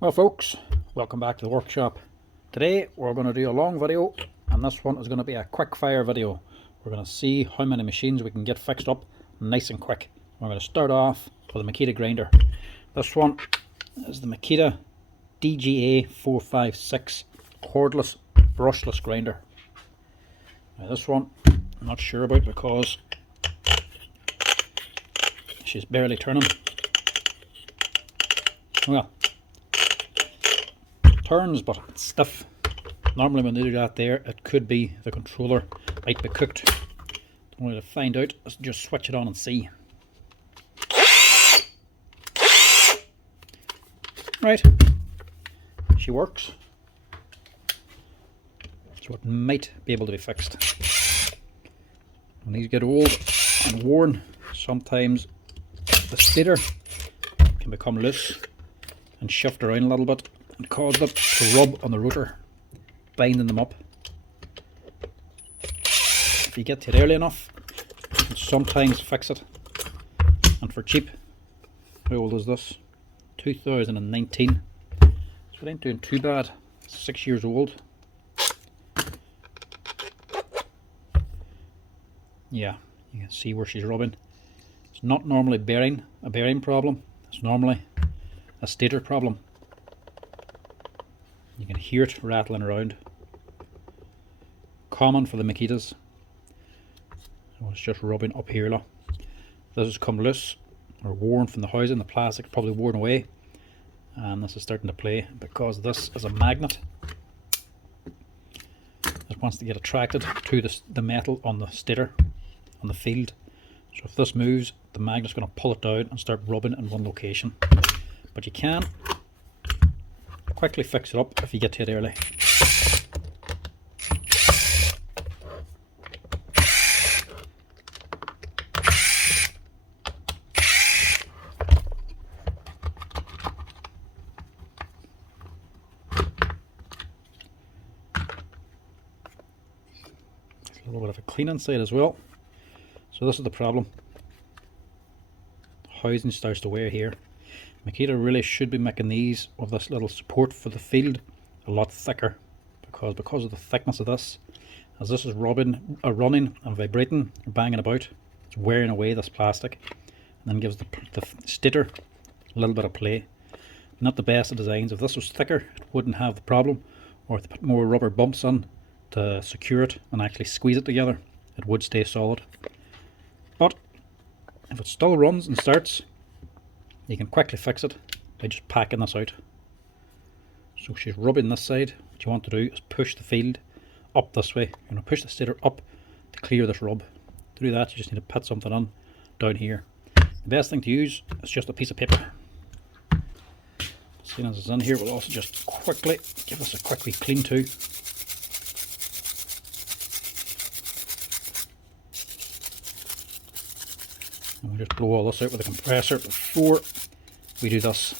Well folks, welcome back to the workshop. Today we're going to do a long video, and this one is going to be a quick fire video. We're going to see how many machines we can get fixed up nice and quick. We're going to start off with a Makita grinder. This one is the Makita DHR cordless brushless grinder. Now this one I'm not sure about because she's barely turning. Well, turns, but it's stiff. Normally when they do that there, it could be the controller might be cooked. The only way to find out is just switch it on and see. Right, she works, so it might be able to be fixed. When these get old and worn, sometimes the stator can become loose and shift around a little bit and cause them to rub on the rotor, binding them up. If you get to it early enough, you can sometimes fix it, and for cheap. How old is this? 2019. So it ain't doing too bad. 6 years old. Yeah, you can see where she's rubbing. It's not normally a bearing problem. It's normally a stator problem. You can hear it rattling around. Common for the Makitas. Oh, it's just rubbing up here. Look. This has come loose or worn from the housing. The plastic probably worn away, and this is starting to play because this is a magnet. It wants to get attracted to the metal on the stator, on the field. So if this moves, the magnet's going to pull it down and start rubbing in one location. But you can quickly fix it up if you get to it early. A little bit of a clean inside as well. So this is the problem. The housing starts to wear here. Makita really should be making these with this little support for the field a lot thicker, because of the thickness of this, as this is running and vibrating or banging about, it's wearing away this plastic and then gives the stator a little bit of play. Not the best of designs. If this was thicker, it wouldn't have the problem, or if they put more rubber bumps on to secure it and actually squeeze it together, it would stay solid. But if it still runs and starts, you can quickly fix it by just packing this out. So she's rubbing this side. What you want to do is push the field up this way. You're going to push the stator up to clear this rub. To do that, you just need to put something on down here. The best thing to use is just a piece of paper. Seeing as it's in here, we'll also just quickly give this a quick wee clean too. And we'll just blow all this out with a compressor before we do this.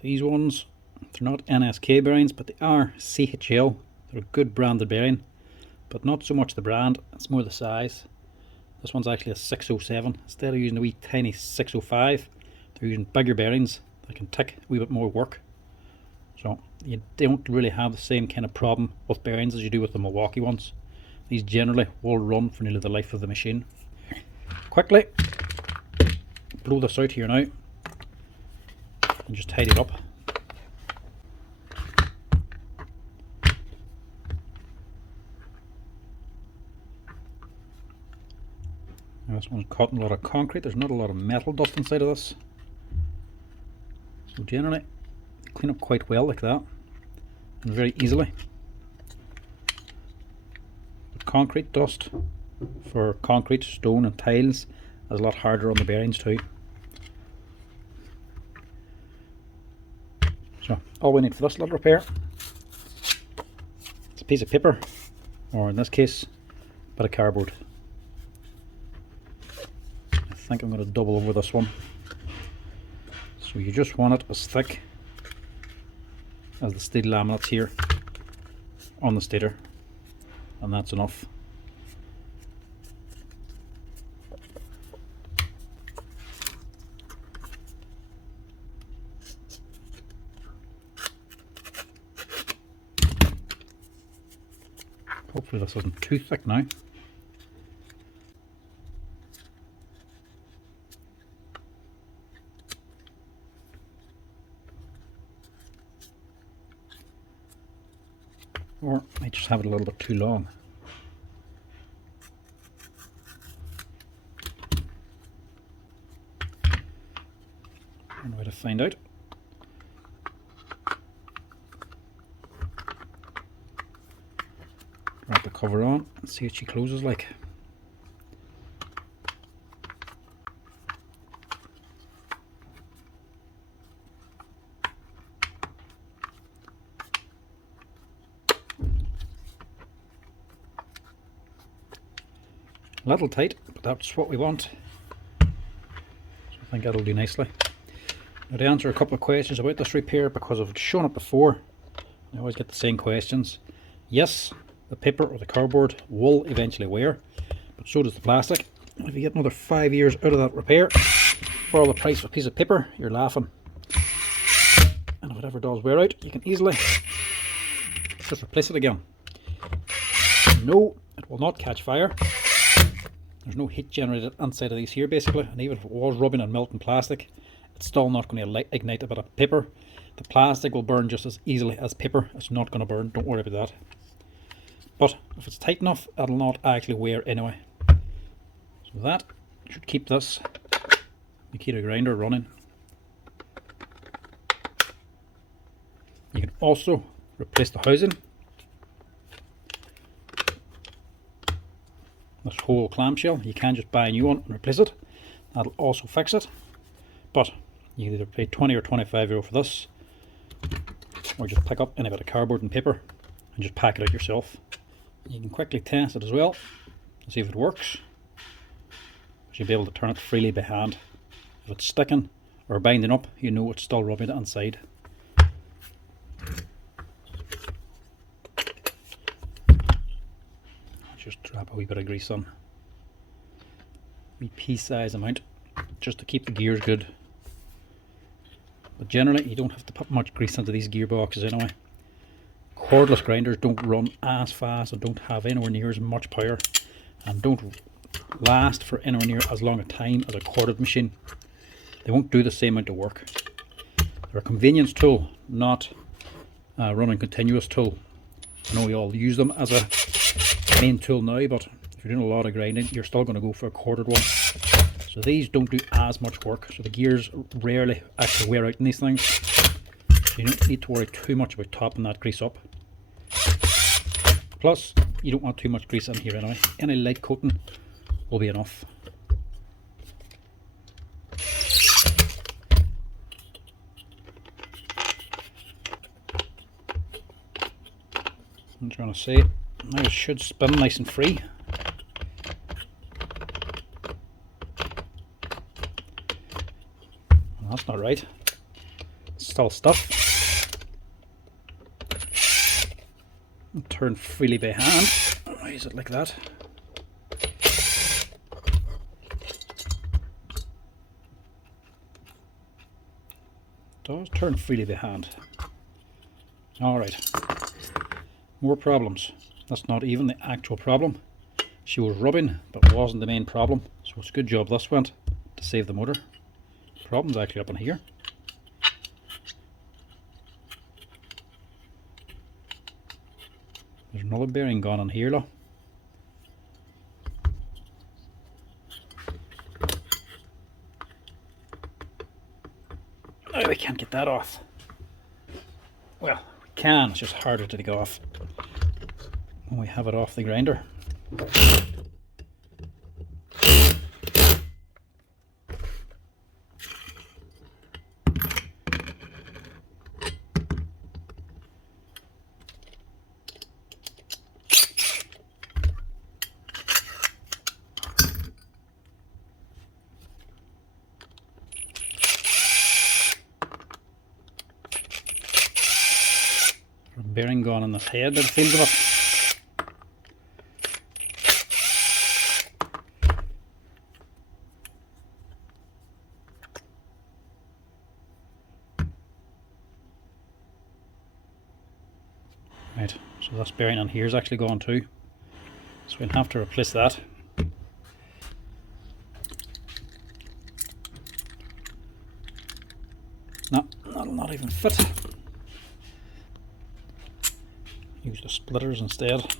These ones, they're not NSK bearings, but they are CHL. They're a good branded bearing, but not so much the brand, it's more the size. This one's actually a 607. Instead of using a wee tiny 605, they're using bigger bearings that can take a wee bit more work. So you don't really have the same kind of problem with bearings as you do with the Milwaukee ones. These generally will run for nearly the life of the machine. Quickly blow this out here now and just tidy it up. Now this one's caught in a lot of concrete. There's not a lot of metal dust inside of this, so generally clean up quite well like that and very easily. Concrete dust for concrete, stone and tiles is a lot harder on the bearings too. So all we need for this little repair is a piece of paper, or in this case a bit of cardboard. I think I'm going to double over this one. So you just want it as thick as the steel laminates here on the stator, and that's enough. Hopefully this isn't too thick now. Or I just have it a little bit too long. One way to find out. Wrap the cover on and see what she closes like. A little tight, but that's what we want. So I think that'll do nicely. Now to answer a couple of questions about this repair, because I've shown it before, I always get the same questions. Yes, the paper or the cardboard will eventually wear, but so does the plastic. If you get another 5 years out of that repair for the price of a piece of paper, you're laughing. And if it ever does wear out, you can easily just replace it again. No, it will not catch fire. There's no heat generated inside of these here basically, and even if it was rubbing and melting plastic, it's still not going to ignite a bit of paper. The plastic will burn just as easily as paper. It's not going to burn, don't worry about that. But if it's tight enough, it'll not actually wear anyway. So that should keep this Makita grinder running. You can also replace the housing. This whole clamshell, you can just buy a new one and replace it. That'll also fix it. But you can either pay 20 or 25 euro for this, or just pick up any bit of cardboard and paper and just pack it out yourself. You can quickly test it as well and see if it works. You'll be able to turn it freely by hand. If it's sticking or binding up, you know it's still rubbing it inside. Just drop a wee bit of grease on, wee pea-size amount, just to keep the gears good. But generally you don't have to put much grease into these gearboxes anyway. Cordless grinders don't run as fast and don't have anywhere near as much power, and don't last for anywhere near as long a time as a corded machine. They won't do the same amount of work. They're a convenience tool, not a running continuous tool. I know we all use them as a main tool now, but if you're doing a lot of grinding, you're still going to go for a corded one. So these don't do as much work, so the gears rarely actually wear out in these things. So you don't need to worry too much about topping that grease up. Plus, you don't want too much grease in here anyway. Any light coating will be enough. I'm trying to say, now it should spin nice and free. Well, that's not right. It's still stuff. Turn freely by hand. I'll use it like that. Does turn freely by hand. Alright. More problems. That's not even the actual problem. She was rubbing, but wasn't the main problem. So it's a good job this went to save the motor. The problem's actually up in here. There's another bearing gone on here, look. Oh, we can't get that off. Well, we can, it's just harder to take off when we have it off the grinder. Bearing gone on the head, it feels of it. Right, so this bearing on here is actually gone too. So we'll have to replace that. No, that'll not even fit. Use the splitters instead.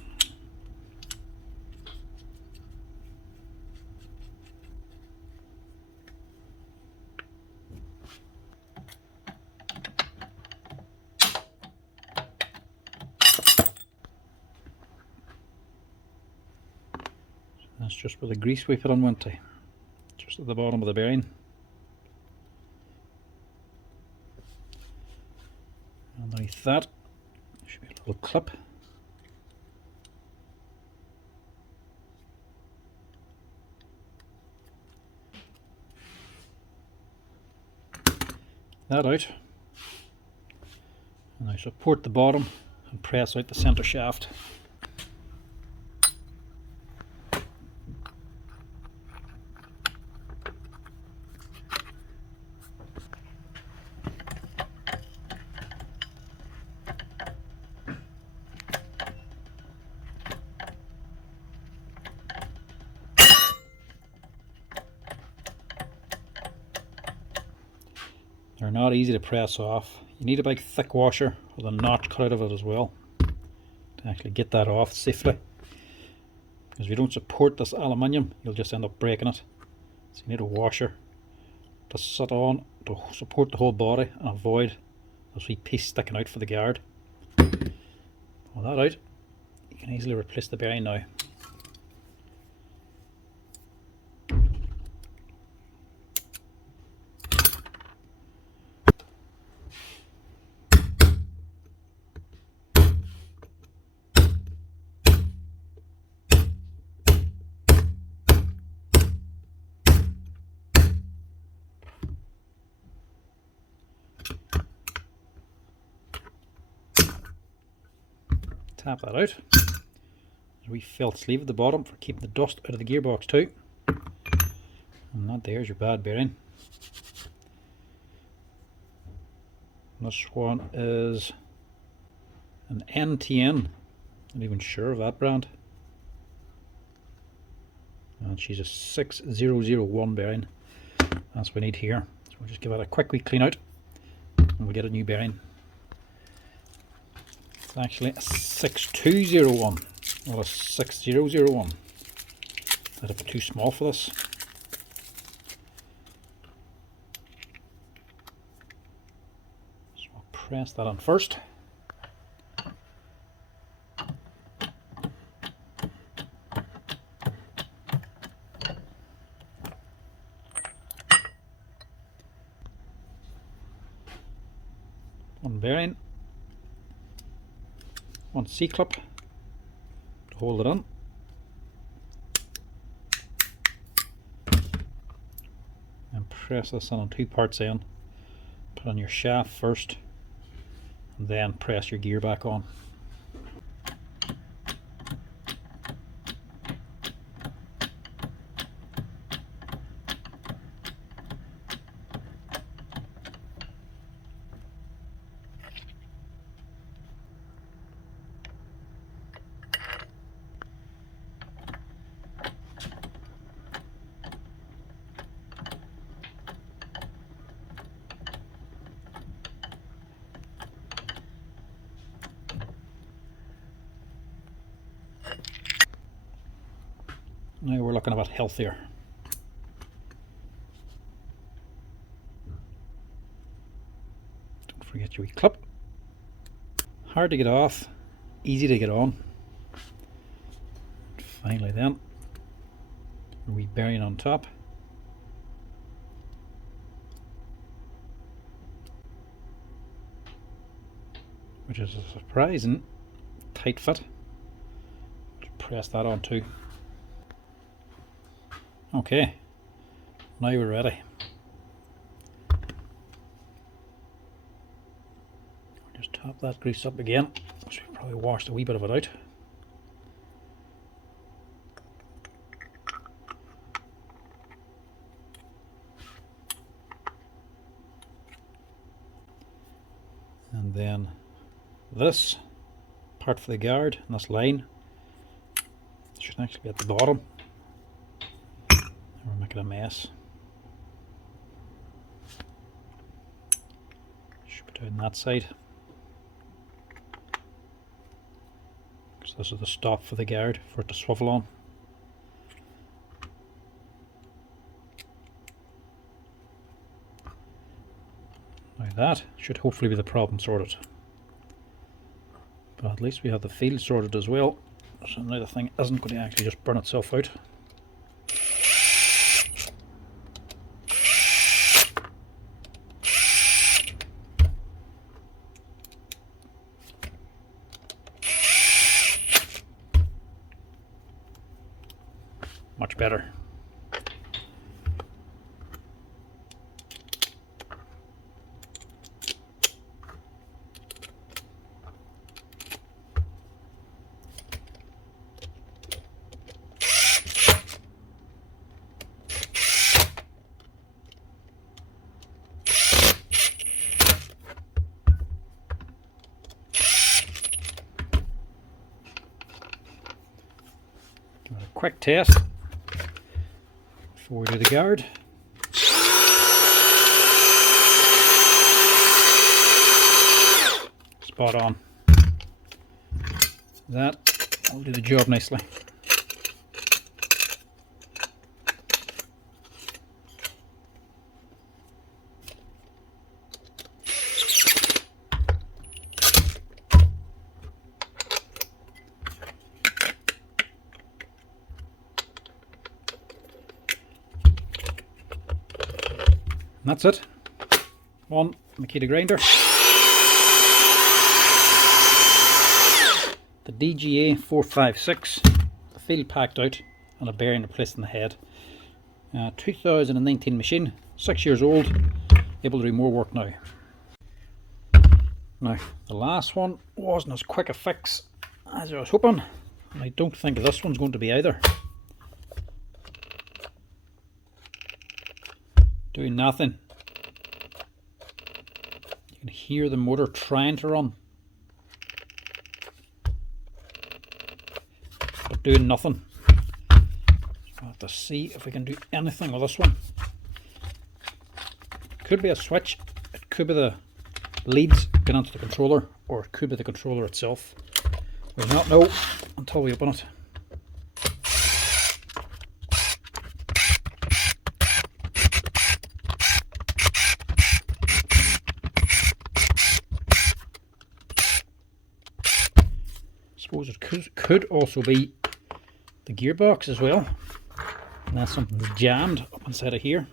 That's just where the grease we put on went to, just at the bottom of the bearing. Underneath that should be a little clip. That out, and I support the bottom and press out the centre shaft. They're not easy to press off. You need a big thick washer with a notch cut out of it as well to actually get that off safely. Because if you don't support this aluminium, you'll just end up breaking it. So you need a washer to sit on to support the whole body and avoid those wee pieces sticking out for the guard. Pull that out. You can easily replace the bearing now. Tap that out. There's a wee felt sleeve at the bottom for keeping the dust out of the gearbox too. And that there's your bad bearing. This one is an NTN. Not even sure of that brand. And she's a 6001 bearing. That's what we need here. So we'll just give it a quick wee clean out and we'll get a new bearing. It's actually a 6201, not a 6001. That's a bit too small for this. So I'll press that on first. One bearing. One C-clip to hold it on. And press this on two parts in. Put on your shaft first and then press your gear back on. Now we're looking a bit healthier. Don't forget your wee clip. Hard to get off, easy to get on. Finally then, a wee bearing on top. Which is a surprising tight fit. Press that on too. Okay, now we're ready. Just top that grease up again. So we probably washed a wee bit of it out. And then this part for the guard and this line should actually be at the bottom. We're making a mess. Should be doing that side. So this is the stop for the guard for it to swivel on. Now that should hopefully be the problem sorted. But at least we have the field sorted as well. So now the thing isn't going to actually just burn itself out. Much better. Give it a quick test before we do the guard. Spot on. That will do the job nicely. And that's it. One Makita grinder. The DGA 456, the field packed out and a bearing replaced in the head. 2019 machine, 6 years old, able to do more work now. Now, the last one wasn't as quick a fix as I was hoping, and I don't think this one's going to be either. Doing nothing. You can hear the motor trying to run, but doing nothing. So we'll have to see if we can do anything with this one. Could be a switch, it could be the leads going onto the controller, or it could be the controller itself. We'll not know until we open it. Suppose it could also be the gearbox as well, unless something's jammed up inside of here.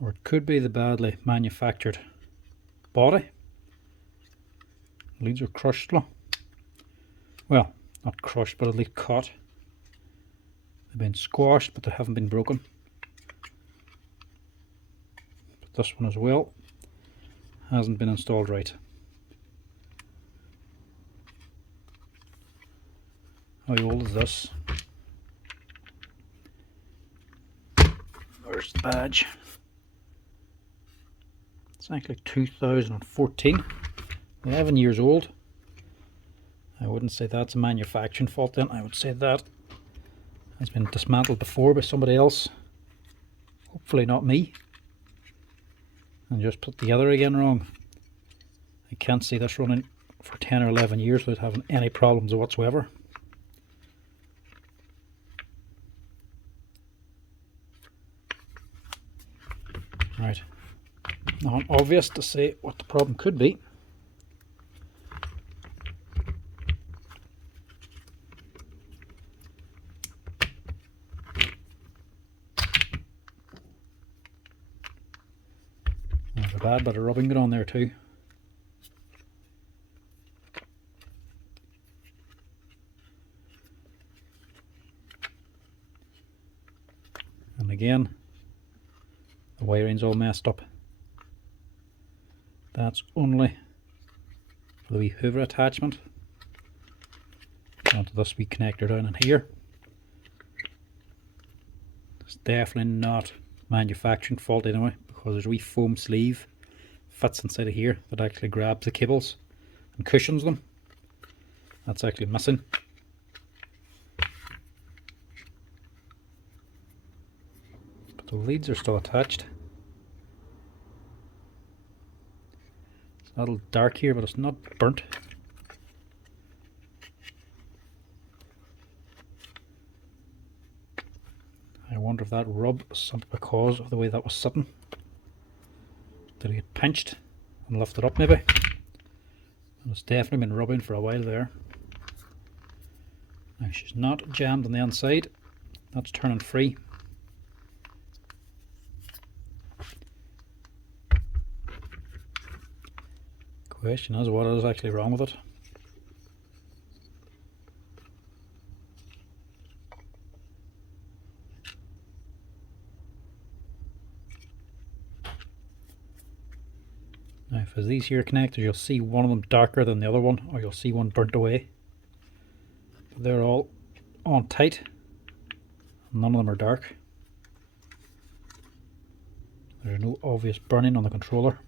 Or it could be the badly manufactured body. Leads are crushed. Well, not crushed, but at least cut. They've been squashed, but they haven't been broken. But this one as well hasn't been installed right. How old is this? Where's the badge? It's actually 2014. 11 years old. I wouldn't say that's a manufacturing fault then. I would say that has been dismantled before by somebody else. Hopefully not me. And just put together again wrong. I can't see this running for 10 or 11 years without having any problems whatsoever. Right. Not obvious to say what the problem could be. There's a bad bit of rubbing going on there too. And again, the wiring's all messed up. That's only for the wee hoover attachment. Onto this wee connector down in here. It's definitely not manufacturing fault anyway, because there's a wee foam sleeve fits inside of here that actually grabs the cables and cushions them. That's actually missing. But the leads are still attached. It's a little dark here, but it's not burnt. I wonder if that rub was something because of the way that was sitting. Did it get pinched and lifted up maybe? And it's definitely been rubbing for a while there. Now she's not jammed on the inside. That's turning free. Question is, what is actually wrong with it? Now for these here connectors, you'll see one of them darker than the other one, or you'll see one burnt away. But they're all on tight. None of them are dark. There's no obvious burning on the controller.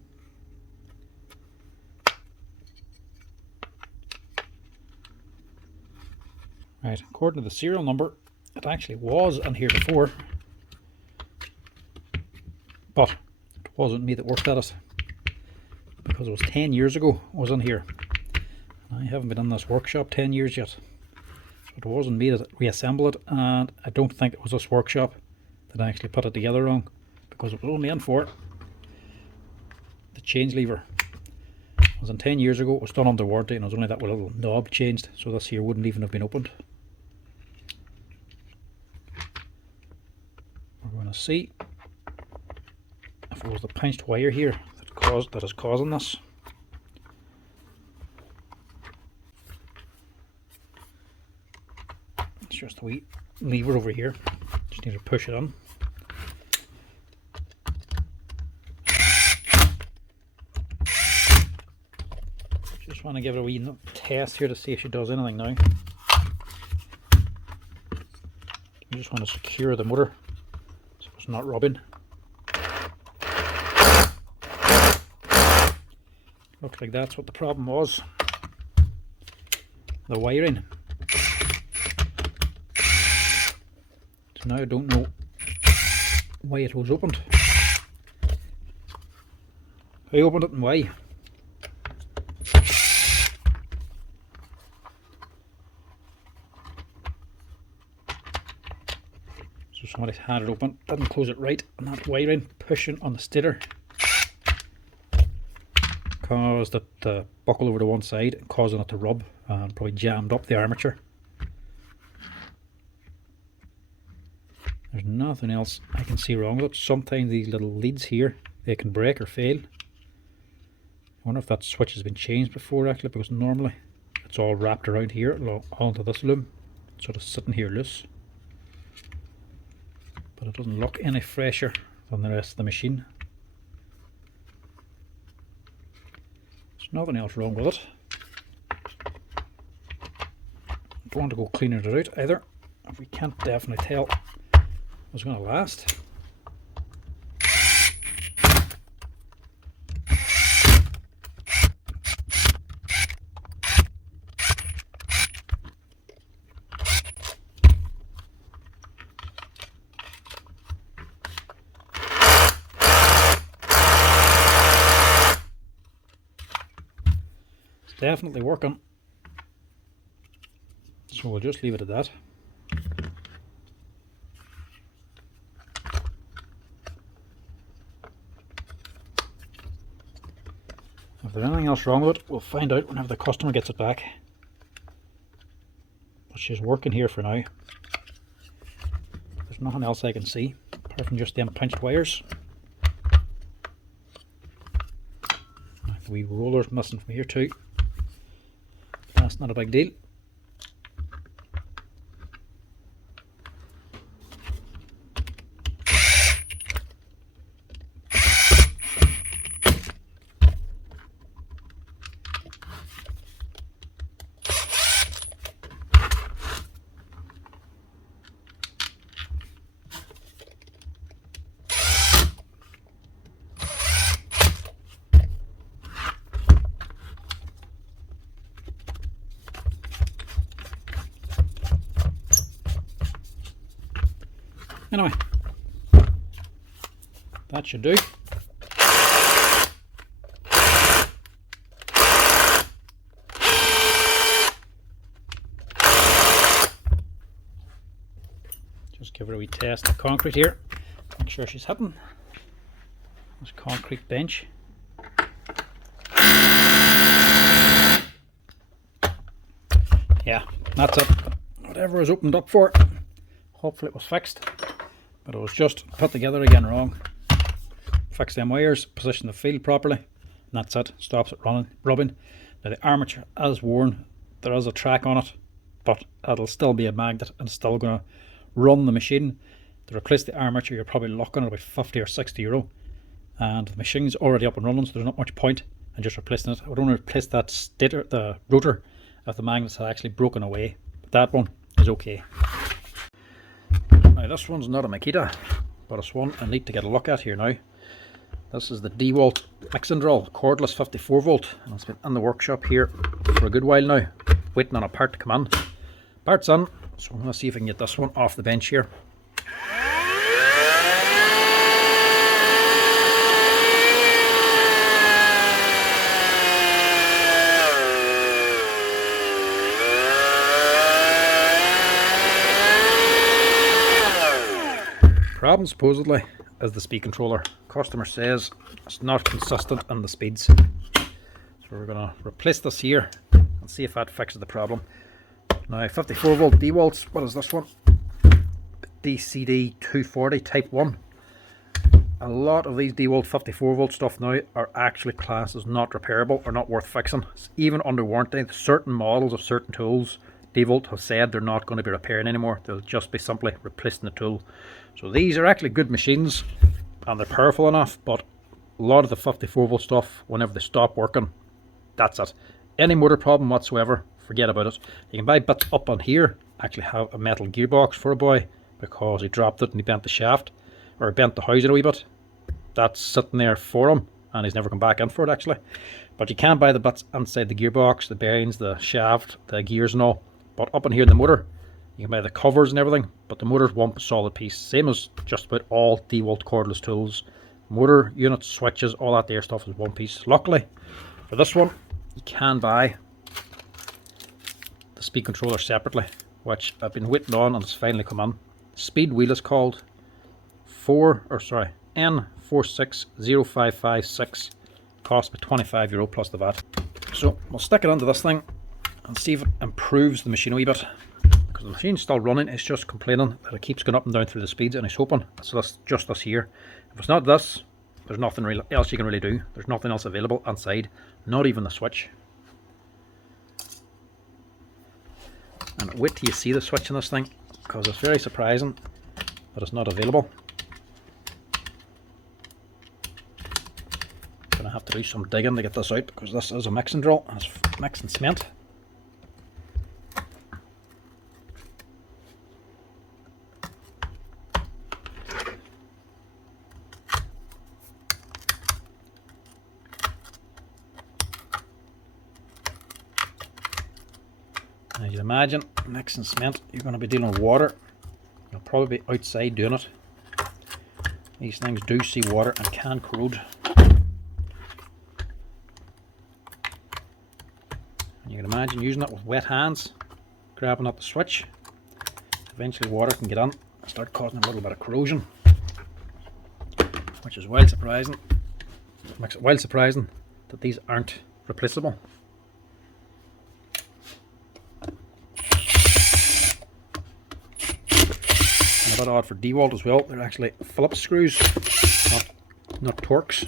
Right, according to the serial number, it actually was in here before, but it wasn't me that worked at it, because it was 10 years ago it was in here. I haven't been in this workshop 10 years yet, so it wasn't me that reassembled it, and I don't think it was this workshop that actually put it together wrong, because it was only in for the change lever. It was in 10 years ago, it was done under warranty, and it was only that little knob changed, so this here wouldn't even have been opened. We're going to see if it was the pinched wire here that is causing this. It's just a wee lever over here. Just need to push it on. Just want to give it a wee test here to see if she does anything now. I just want to secure the motor so it's not rubbing. Looks like that's what the problem was. The wiring. So now I don't know why it was opened. I opened it and why. So somebody had it open, didn't close it right, and that wiring pushing on the stator caused it to buckle over to one side, causing it to rub and probably jammed up the armature. There's nothing else I can see wrong with it. Sometimes these little leads here, they can break or fail. I wonder if that switch has been changed before actually, because normally it's all wrapped around here onto this loom, sort of sitting here loose. But it doesn't look any fresher than the rest of the machine. There's nothing else wrong with it. Don't want to go cleaning it out either, if we can't definitely tell it's going to last. It's definitely working, so we'll just leave it at that. If there's anything else wrong with it, we'll find out whenever the customer gets it back. But she's working here for now. There's nothing else I can see, apart from just them pinched wires. The wee roller's missing from here too. That's not a big deal. Anyway, that should do. Just give her a wee test of concrete here. Make sure she's hitting this concrete bench. Yeah, that's it. Whatever was opened up for, hopefully it was fixed, but it was just put together again wrong. Fix them wires, position the field properly, and that's it. Stops it rubbing. Now the armature is worn. There is a track on it, but it'll still be a magnet and still going to run the machine. To replace the armature, you're probably looking at about 50 or 60 euro, and the machine's already up and running, so there's not much point in just replacing it. I would only replace that stator, the rotor, if the magnets had actually broken away, but that one is okay. Now this one's not a Makita, but it's one I need to get a look at here now. This is the Dewalt mixing drill, cordless 54 volt, and it's been in the workshop here for a good while now, waiting on a part to come in. Part's in, so I'm going to see if I can get this one off the bench here. Problem supposedly is the speed controller. Customer says it's not consistent in the speeds. So we're going to replace this here and see if that fixes the problem. Now 54 volt Dewalts, what is this one? DCD240 type 1. A lot of these Dewalt 54 volt stuff now are actually classed as not repairable or not worth fixing. It's even under warranty. Certain models of certain tools, Dewalt have said they're not going to be repairing anymore. They'll just be simply replacing the tool. So these are actually good machines and they're powerful enough, but a lot of the 54 volt stuff, whenever they stop working, that's it. Any motor problem whatsoever, forget about it. You can buy bits up on here, actually have a metal gearbox for a boy because he dropped it and he bent the shaft, or bent the housing a wee bit. That's sitting there for him and he's never come back in for it actually. But you can buy the bits inside the gearbox, the bearings, the shaft, the gears and all. But up in here, the motor, you can buy the covers and everything, but the motor's one solid piece. Same as just about all Dewalt cordless tools. Motor, units, switches, all that there stuff is one piece. Luckily, for this one, you can buy the speed controller separately, which I've been waiting on and it's finally come in. Speed wheel is called N460556. Cost me €25 plus the VAT. So we'll stick it into this thing and see if it improves the machine a wee bit, because the machine's still running. It's just complaining that it keeps going up and down through the speeds, and it's hoping it's just this here. If it's not this, there's nothing really else you can really do. There's nothing else available inside, not even the switch. And wait till you see the switch in this thing, because it's very surprising that it's not available. Gonna have to do some digging to get this out, because this is a mixing drill and it's mixing cement. As you imagine, mixing cement, you're going to be dealing with water. You'll probably be outside doing it. These things do see water and can corrode. You can imagine using it with wet hands, grabbing up the switch. Eventually water can get in and start causing a little bit of corrosion, which is wild surprising. It makes it wild surprising that these aren't replaceable. And a bit odd for Dewalt as well, they're actually Phillips screws, not Torx.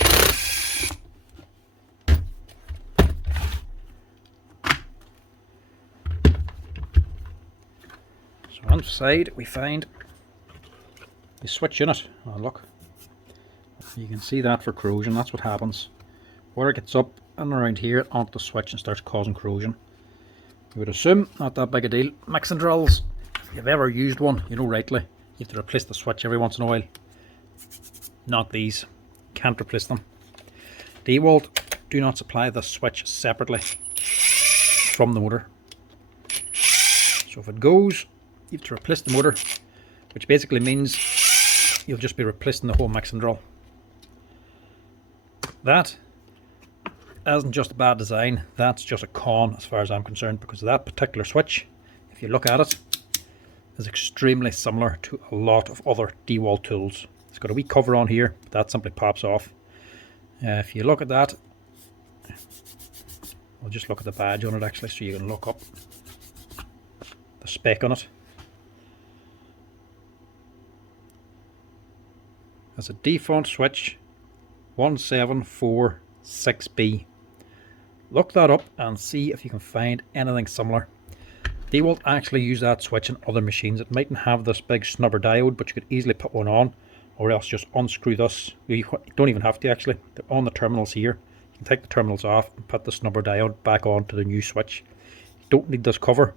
So inside we find the switch unit. Oh look, you can see that for corrosion. That's what happens. Water gets up and around here onto the switch and starts causing corrosion. You would assume not that big a deal. Mixing drills, if you've ever used one, you know rightly, you have to replace the switch every once in a while. Not these, can't replace them. Dewalt do not supply the switch separately from the motor. So if it goes, you have to replace the motor, which basically means you'll just be replacing the whole mixing drill. That isn't just a bad design, that's just a con as far as I'm concerned, because that particular switch, if you look at it, is extremely similar to a lot of other Dewalt tools. It's got a wee cover on here, but that simply pops off. If you look at that, I'll just look at the badge on it actually, so you can look up the spec on it. It's a default switch 1746B. Look that up and see if you can find anything similar. Dewalt actually use that switch in other machines. It mightn't have this big snubber diode, but you could easily put one on, or else just unscrew this. You don't even have to actually. They're on the terminals here. You can take the terminals off and put the snubber diode back onto the new switch. You don't need this cover,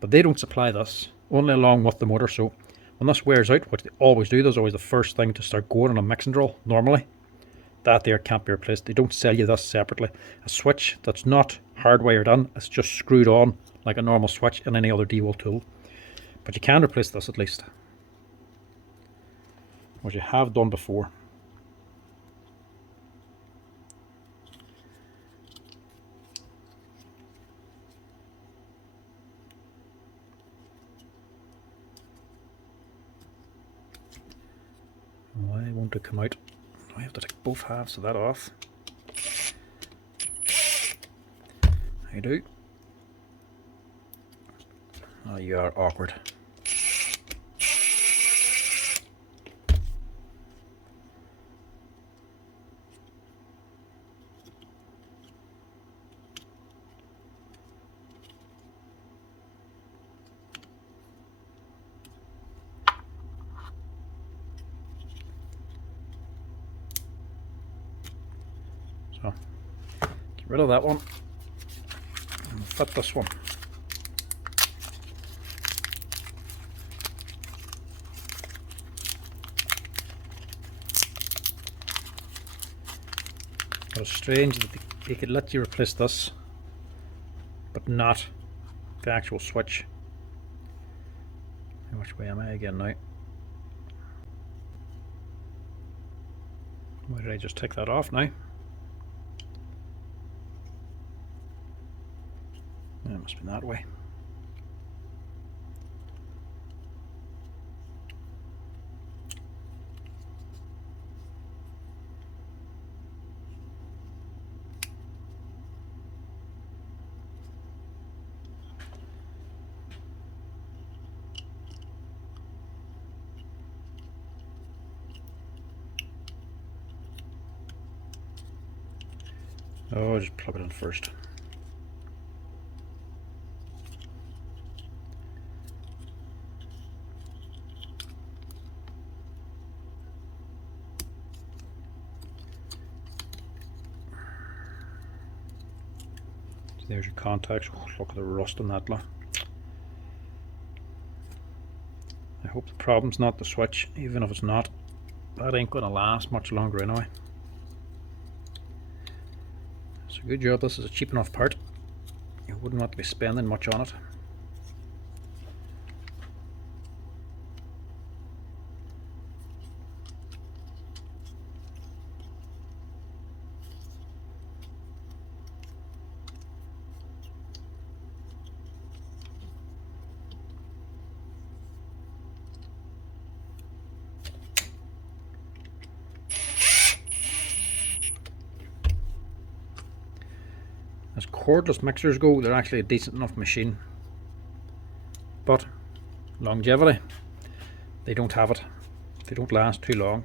but they don't supply this, only along with the motor. So when this wears out, which they always do, there's always the first thing to start going on a mixing drill normally. That there can't be replaced. They don't sell you this separately. A switch that's not hardwired in, it's just screwed on like a normal switch in any other Dewalt tool. But you can replace this at least, which you have done before. Why won't it come out? I have to take both halves of that off. I do. Oh, you are awkward. So, get rid of that one and fit this one. But it's strange that they could let you replace this, but not the actual switch. Which way am I again now? Why did I just take that off now? It must be that way. Oh, just plug it in first. So there's your contacts. Oh, look at the rust on that lot. I hope the problem's not the switch. Even if it's not, that ain't gonna last much longer anyway. So good job, this is a cheap enough part. You wouldn't want to be spending much on it. As cordless mixers go, they're actually a decent enough machine, but longevity, they don't have it. They don't last too long.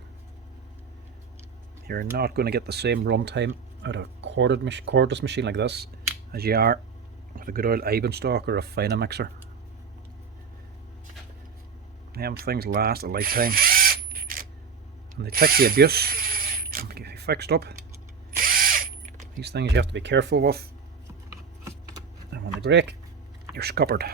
You're not going to get the same runtime out of a cordless machine like this as you are with a good old Ibenstock or a Fina mixer. Them things last a lifetime, and they take the abuse and get you fixed up. These things you have to be careful with, and when they break, you're scuppered.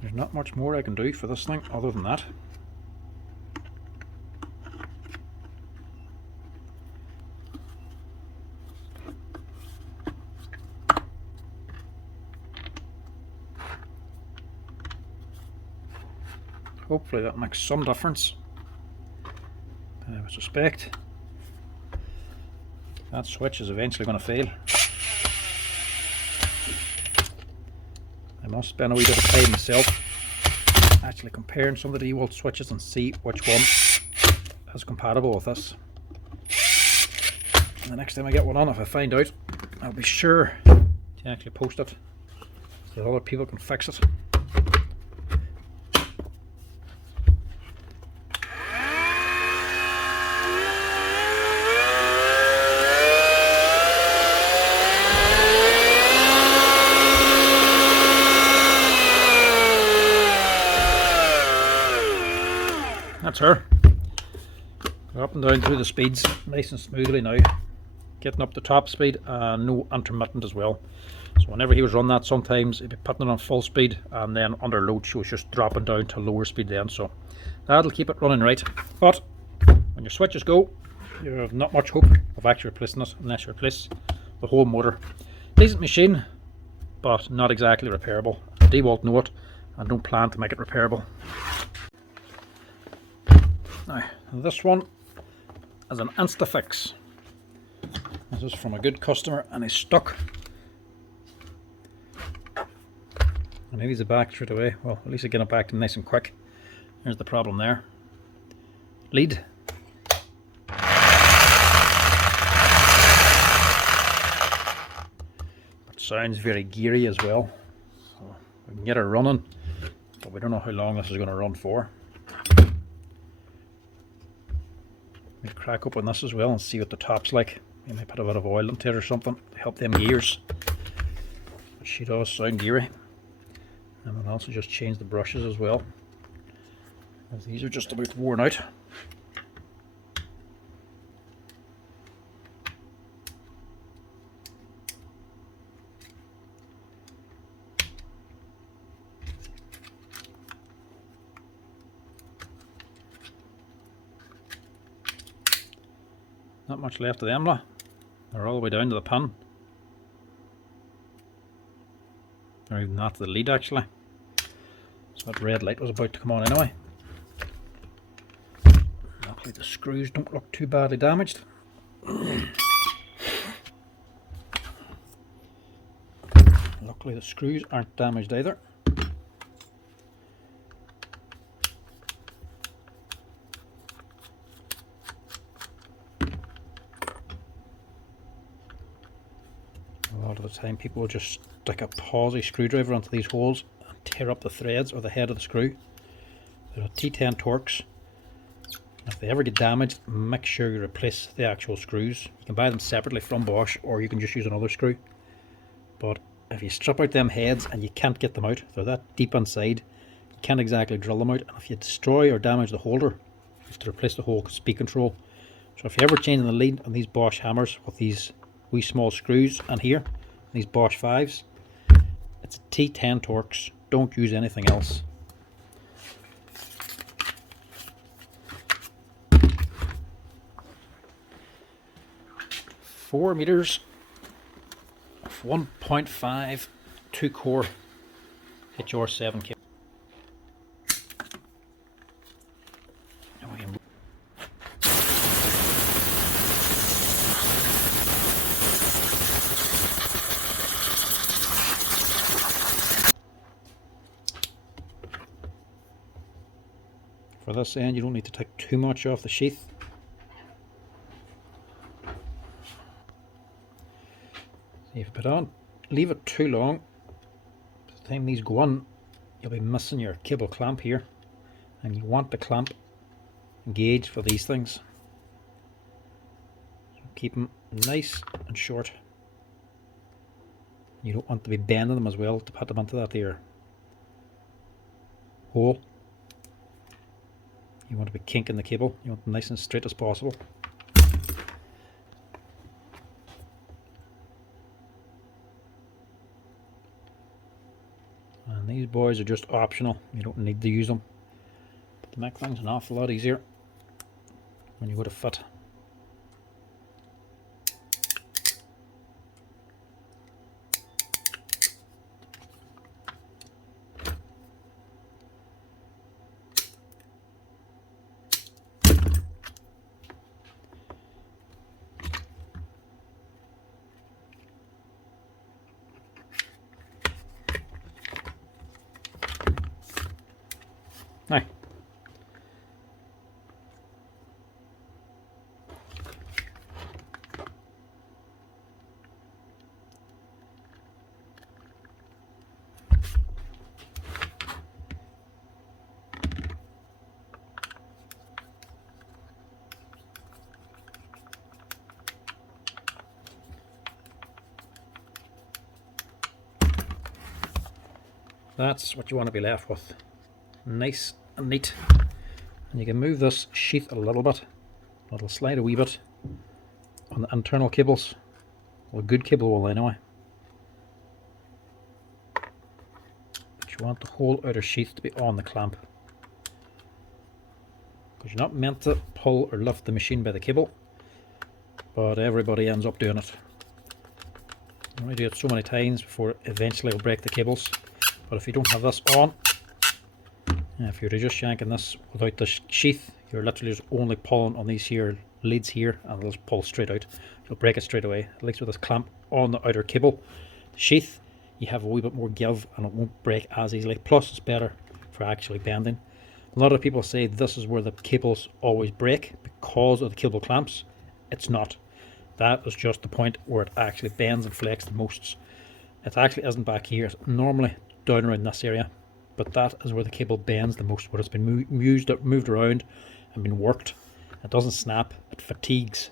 There's not much more I can do for this thing other than that. hopefully that makes some difference. I suspect that switch is eventually going to fail. I must spend a wee bit of time myself actually comparing some of the Dewalt switches and see which one is compatible with this. And the next time I get one on, if I find out, I'll be sure to actually post it so that other people can fix it. That's her. Go up and down through the speeds nice and smoothly now. Getting up the top speed and no intermittent as well. So whenever he was running that, sometimes he'd be putting it on full speed and then under load she was just dropping down to lower speed then. So that'll keep it running right. But when your switches go, you have not much hope of actually replacing it unless you replace the whole motor. Decent machine, but not exactly repairable. Dewalt know it and don't plan to make it repairable. Now, this one is an instafix. This is from a good customer and he's stuck. And he needs it back straight away. Well, at least I get it back to him nice and quick. There's the problem there. Lead. It sounds very geary as well. So we can get it running, but we don't know how long this is going to run for. We'll crack open this as well and see what the top's like. You might put a bit of oil into it or something to help them gears. But she does sound geary. And we'll also just change the brushes as well, as these are just about worn out. Not much left of them, they're all the way down to the pin. Or even not to the lead actually. So that red light was about to come on anyway. Luckily the screws don't look too badly damaged. Luckily the screws aren't damaged either. A lot of the time people will just stick a palsy screwdriver onto these holes and tear up the threads or the head of the screw. They're a T10 Torx. If they ever get damaged, make sure you replace the actual screws. You can buy them separately from Bosch, or you can just use another screw. But if you strip out them heads and you can't get them out, they're that deep inside, you can't exactly drill them out. And if you destroy or damage the holder, you have to replace the whole speed control. So if you're ever changing the lead on these Bosch hammers with these wee small screws and here, these Bosch 5s, it's a T10 Torx. Don't use anything else. Four meters of 1.5 2-core HR7 cable. For this end, you don't need to take too much off the sheath. If you put on, leave it too long, by the time these go on, you'll be missing your cable clamp here, and you want the clamp engaged for these things. So keep them nice and short. You don't want to be bending them as well to put them into that here hole. You want to be kinking the cable. You want them nice and straight as possible. And these boys are just optional. You don't need to use them. But they make things an awful lot easier when you go to fit. Now, that's what you want to be left with. Nice and neat. And you can move this sheath a little bit. It'll slide a wee bit on the internal cables. Well, a good cable will anyway. But you want the whole outer sheath to be on the clamp. Because you're not meant to pull or lift the machine by the cable. But everybody ends up doing it. You only do it so many times before eventually it'll break the cables. But if you don't have this on, if you're just yanking this without the sheath, you're literally just only pulling on these here leads here, and it'll just pull straight out. It'll break it straight away. At least with this clamp on the outer cable, the sheath, you have a wee bit more give and it won't break as easily. Plus it's better for actually bending. A lot of people say this is where the cables always break because of the cable clamps. It's not. That is just the point where it actually bends and flexes the most. It actually isn't back here. It's normally down around this area, but that is where the cable bends the most, where it's been moved around and been worked. It doesn't snap, it fatigues.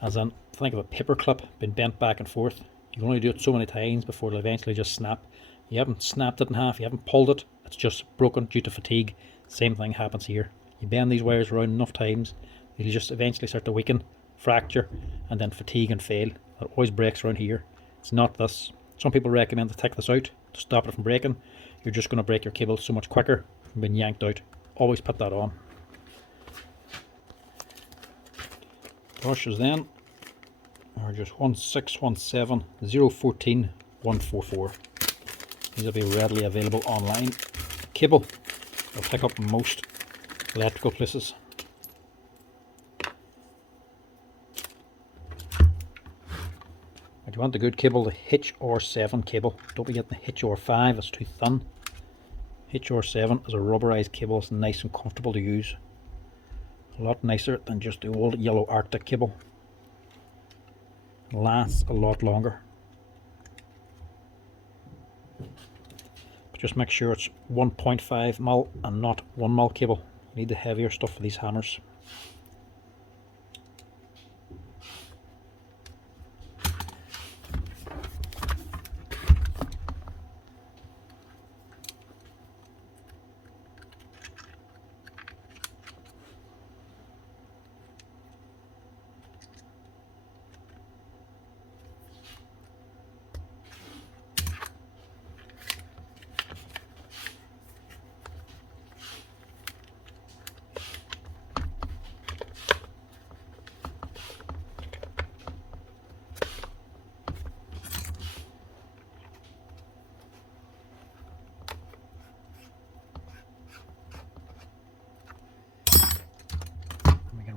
As in, think of a paper clip being bent back and forth. You can only do it so many times before it'll eventually just snap. You haven't snapped it in half, you haven't pulled it, it's just broken due to fatigue. Same thing happens here. You bend these wires around enough times, you'll just eventually start to weaken, fracture, and then fatigue and fail. It always breaks around here. It's not this. Some people recommend to take this out to stop it from breaking. You're just going to break your cable so much quicker from being yanked out. Always put that on. Brushes then are just 1617 014 144. These will be readily available online. Cable will pick up in most electrical places. If you want the good cable, the HR7 cable. Don't be getting the HR5, it's too thin. HR7 is a rubberized cable, it's nice and comfortable to use. A lot nicer than just the old yellow Arctic cable. It lasts a lot longer. But just make sure it's 1.5mm and not 1mm cable. You need the heavier stuff for these hammers.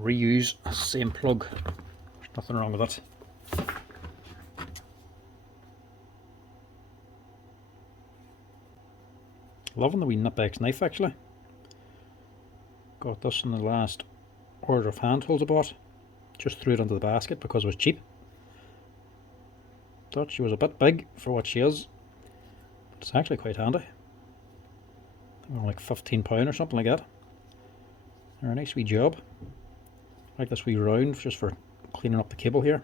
Reuse the same plug. There's nothing wrong with it. Loving the wee Nipex knife actually. Got this in the last order of hand tools I bought. Just threw it into the basket because it was cheap. Thought she was a bit big for what she is, but it's actually quite handy. I think like £15 or something like that. They're a nice wee job. I like this wee round just for cleaning up the cable here.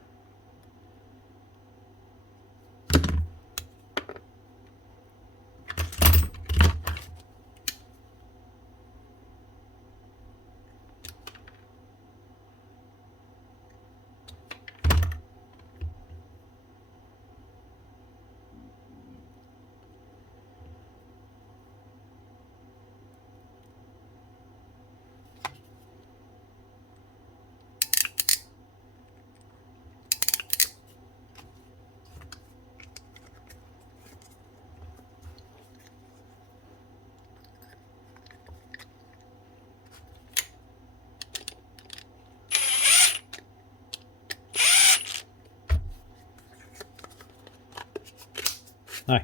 Now,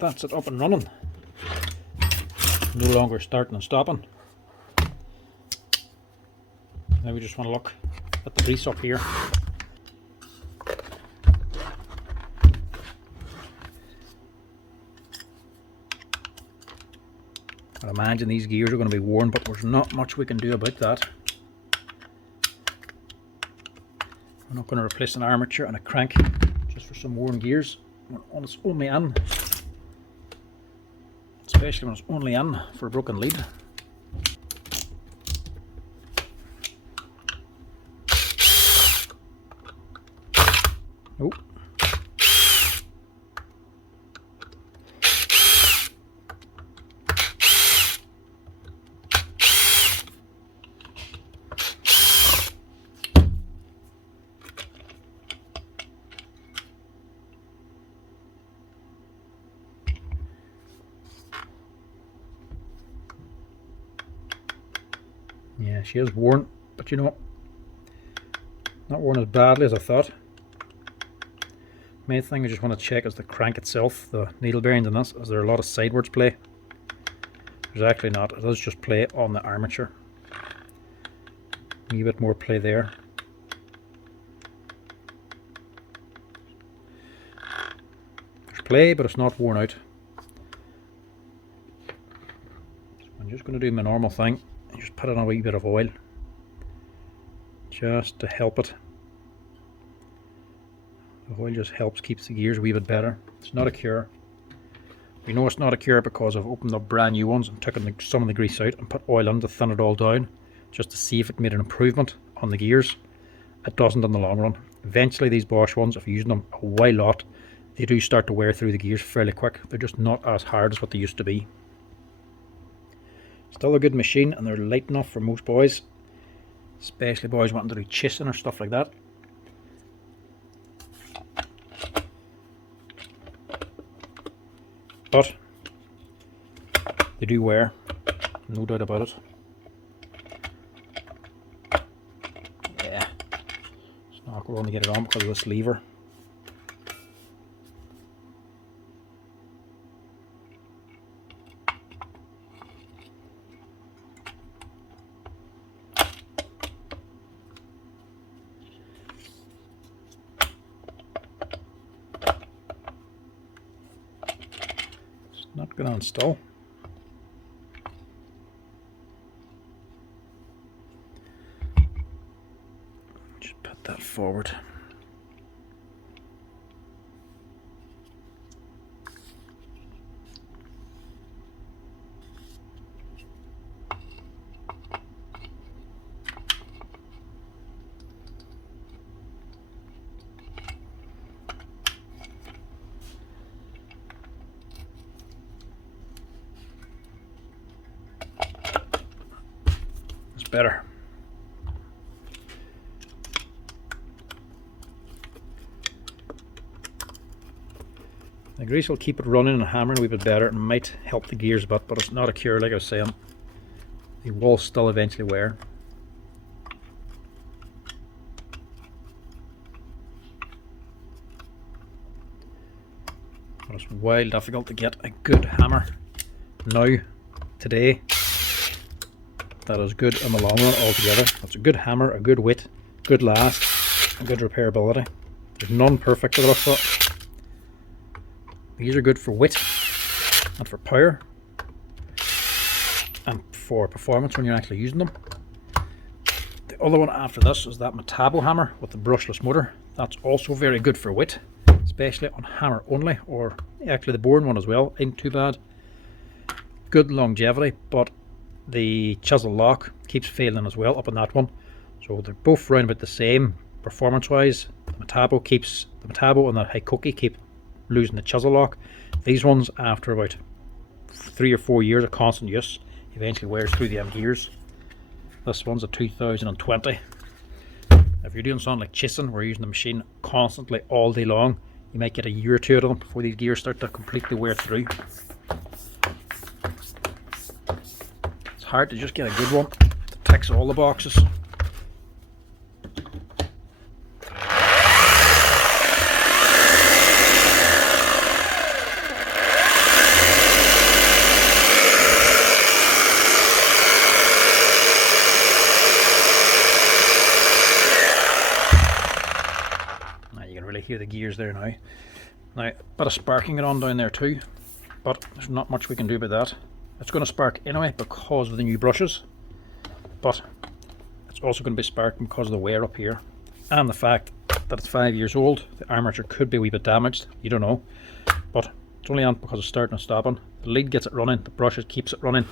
that's it up and running. no longer starting and stopping. Now we just want to look at the grease up here. I imagine these gears are going to be worn, but there's not much we can do about that. We're not going to replace an armature and a crank just for some worn gears when it's only in, especially when it's only in for a broken lead. Oh. Yeah, she is worn, but you know, not worn as badly as I thought. Main thing I just want to check is the crank itself, the needle bearings in this. Is there a lot of sidewards play? There's actually not. It does just play on the armature. A wee bit more play there. There's play, but it's not worn out. So I'm just going to do my normal thing. Just put in a wee bit of oil just to help it. The oil just helps keeps the gears a wee bit better. It's not a cure. We know it's not a cure because I've opened up brand new ones and taken some of the grease out and put oil in to thin it all down just to see if it made an improvement on the gears. It doesn't in the long run. Eventually these Bosch ones, if you're using them a while lot, they do start to wear through the gears fairly quick. They're just not as hard as what they used to be. Still a good machine, and they're light enough for most boys, especially boys wanting to do chasing or stuff like that. But they do wear, no doubt about it. Yeah, it's not going to get it on because of this lever. Not going to install. Just put that forward. Better. The grease will keep it running and hammering a wee bit better and might help the gears a bit, but it's not a cure. Like I was saying, they will still eventually wear. But it's wild difficult to get a good hammer now, today, that is good in the long run altogether. That's a good hammer, a good weight, good last, and good repairability. There's none perfect about that. These are good for weight and for power and for performance when you're actually using them. The other one after this is that Makita hammer with the brushless motor. That's also very good for weight, especially on hammer only, or actually the boring one as well, ain't too bad. Good longevity, but the chisel lock keeps failing as well up on that one. So they're both round about the same performance wise. The Makita and the Hilti keep losing the chisel lock. These ones, after about 3 or 4 years of constant use, eventually wears through the gears. This one's a 2020. If you're doing something like chasing, we're using the machine constantly all day long, you might get a year or two out of them before these gears start to completely wear through. Hard to just get a good one that ticks all the boxes. the gears there now. Now, a bit of sparking it on down there too, but there's not much we can do about that. It's going to spark anyway because of the new brushes, but it's also going to be sparking because of the wear up here and the fact that it's 5 years old. The armature could be a wee bit damaged, you don't know, but it's only on because of starting and stopping. The lead gets it running, the brushes keeps it running,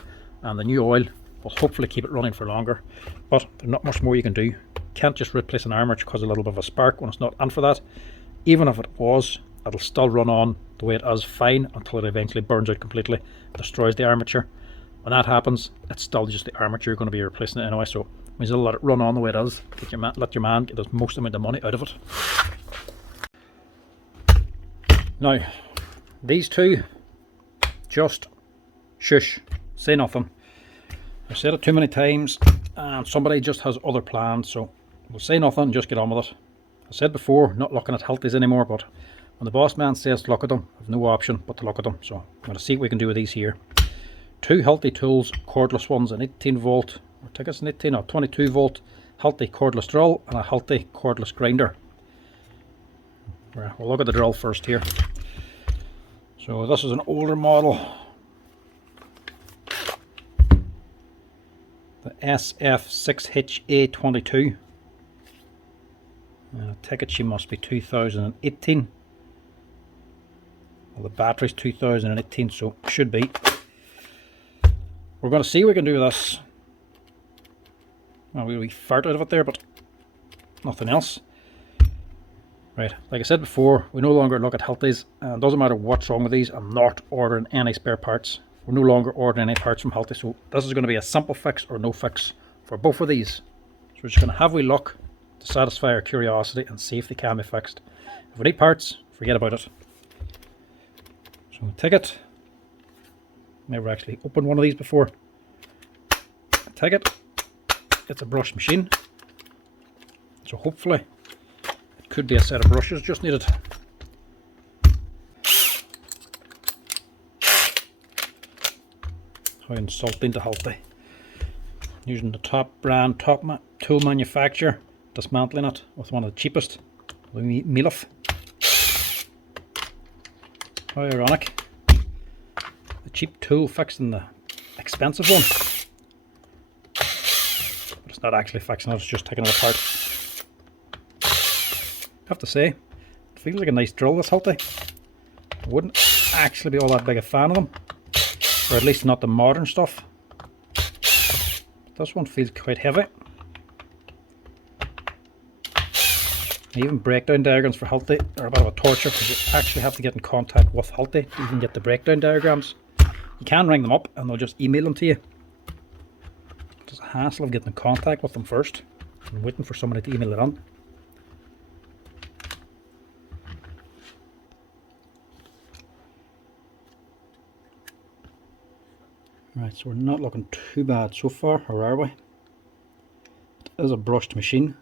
and the new oil will hopefully keep it running for longer. But there's not much more you can do. Can't just replace an armature because of a little bit of a spark when it's not on for that. Even if it was, it'll still run on the way it is fine until it eventually burns out completely, destroys the armature. When that happens, it's still just the armature you're going to be replacing it anyway, so we still let it run on the way it is. Let your man get the most amount of money out of it. Now, these two, just shush, say nothing. I've said it too many times and somebody just has other plans, so we'll say nothing and just get on with it. I said before, not looking at Hiltis anymore, but when the boss man says to look at them, I have no option but to look at them, so I'm going to see what we can do with these here. Two Hilti tools, cordless ones, an 18 volt, or I think it's an 18 or 22 volt Hilti cordless drill and a Hilti cordless grinder. We'll look at the drill first here. So this is an older model, the SF6HA22. I take it she must be 2018. Well, the battery's 2018, so should be. We're going to see what we can do with this. Well, we fart out of it there, but nothing else. Right, like I said before, we no longer look at Hiltis, and it doesn't matter what's wrong with these. I'm not ordering any spare parts. We're no longer ordering any parts from Hilti, so this is going to be a simple fix or no fix for both of these. So we're just going to have a wee look to satisfy our curiosity and see if they can be fixed. If we need parts, forget about it. So we'll take it. Never actually opened one of these before. Take it. It's a brush machine. So hopefully it could be a set of brushes just needed. How insulting to Hilti. Using the top brand, tool manufacturer, dismantling it with one of the cheapest, the Milif. How ironic. The cheap tool fixing the expensive one. But it's not actually fixing it, it's just taking it apart. I have to say, it feels like a nice drill, this Hilti. I wouldn't actually be all that big a fan of them. Or at least not the modern stuff. This one feels quite heavy. Even breakdown diagrams for Hilti are a bit of a torture because you actually have to get in contact with Hilti to even get the breakdown diagrams. You can ring them up and they'll just email them to you. It's a hassle of getting in contact with them first and waiting for somebody to email it on. Right, so we're not looking too bad so far, or are we? It is a brushed machine.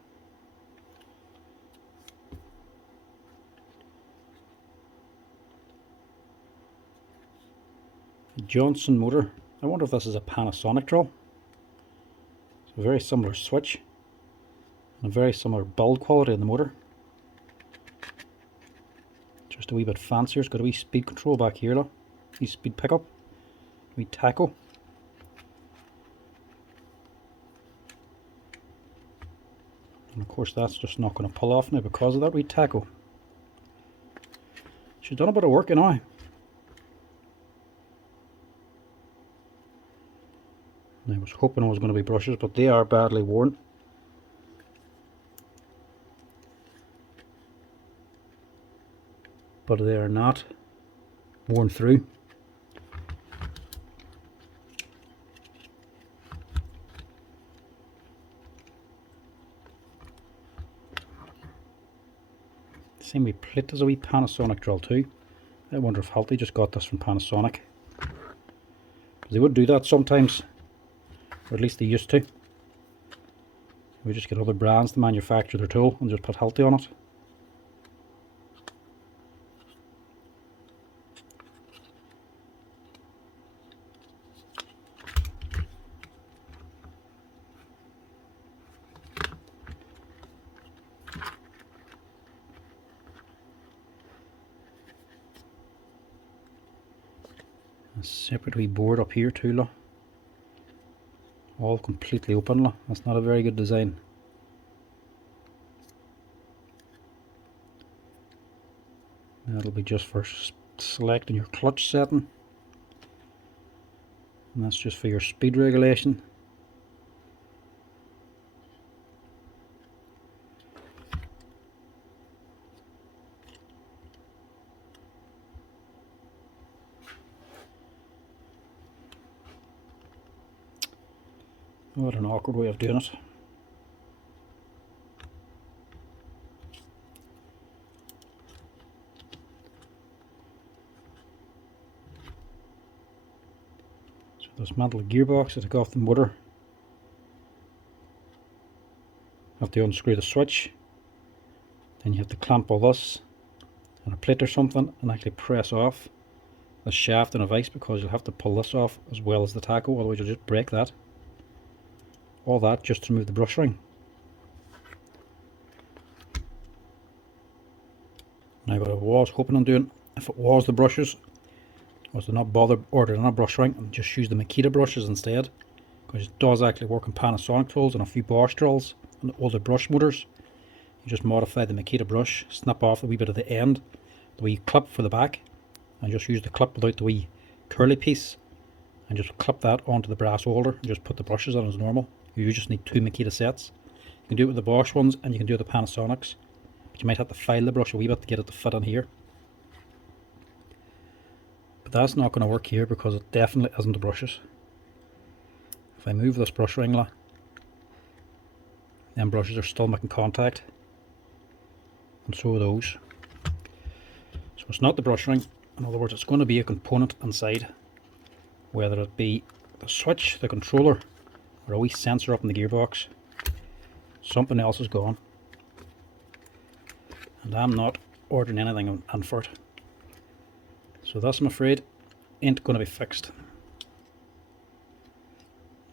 Johnson motor. I wonder if this is a Panasonic drill. It's a very similar switch and a very similar build quality in the motor. Just a wee bit fancier. It's got a wee speed control back here, look. Wee speed pickup, wee tacho. And of course that's just not going to pull off now because of that wee tacho. She's done a bit of work now. I was hoping it was going to be brushes, but they are badly worn. But they are not worn through. Same wee plate as a wee Panasonic drill too. I wonder if Hilti just got this from Panasonic. Because they would do that sometimes. Or at least they used to. We just get other brands to manufacture their tool and just put Hilti on it. A separate wee board up here too, look. All completely open, look. That's not a very good design. That'll be just for selecting your clutch setting, and that's just for your speed regulation. What an awkward way of doing it. So dismantle the gearbox to take off the motor. Have to unscrew the switch. Then you have to clamp all this on a plate or something and actually press off the shaft and a vise, because you'll have to pull this off as well as the tacho, otherwise you'll just break that. All that just to remove the brush ring. Now what I was hoping on doing, if it was the brushes, was to not bother ordering a brush ring and just use the Makita brushes instead, because it does actually work on Panasonic tools and a few Bosch drills and older brush motors. You just modify the Makita brush, snap off a wee bit of the end, the wee clip for the back, and just use the clip without the wee curly piece, and just clip that onto the brass holder and just put the brushes on as normal. You just need 2 Makita sets. You can do it with the Bosch ones and you can do it with the Panasonics, but you might have to file the brush a wee bit to get it to fit in here. But that's not going to work here because it definitely isn't the brushes. If I move this brush ring, then brushes are still making contact, and so are those. So it's not the brush ring. In other words, it's going to be a component inside, whether it be the switch, the controller, or a wee sensor up in the gearbox. Something else is gone, and I'm not ordering anything in for it. So this, I'm afraid, ain't going to be fixed.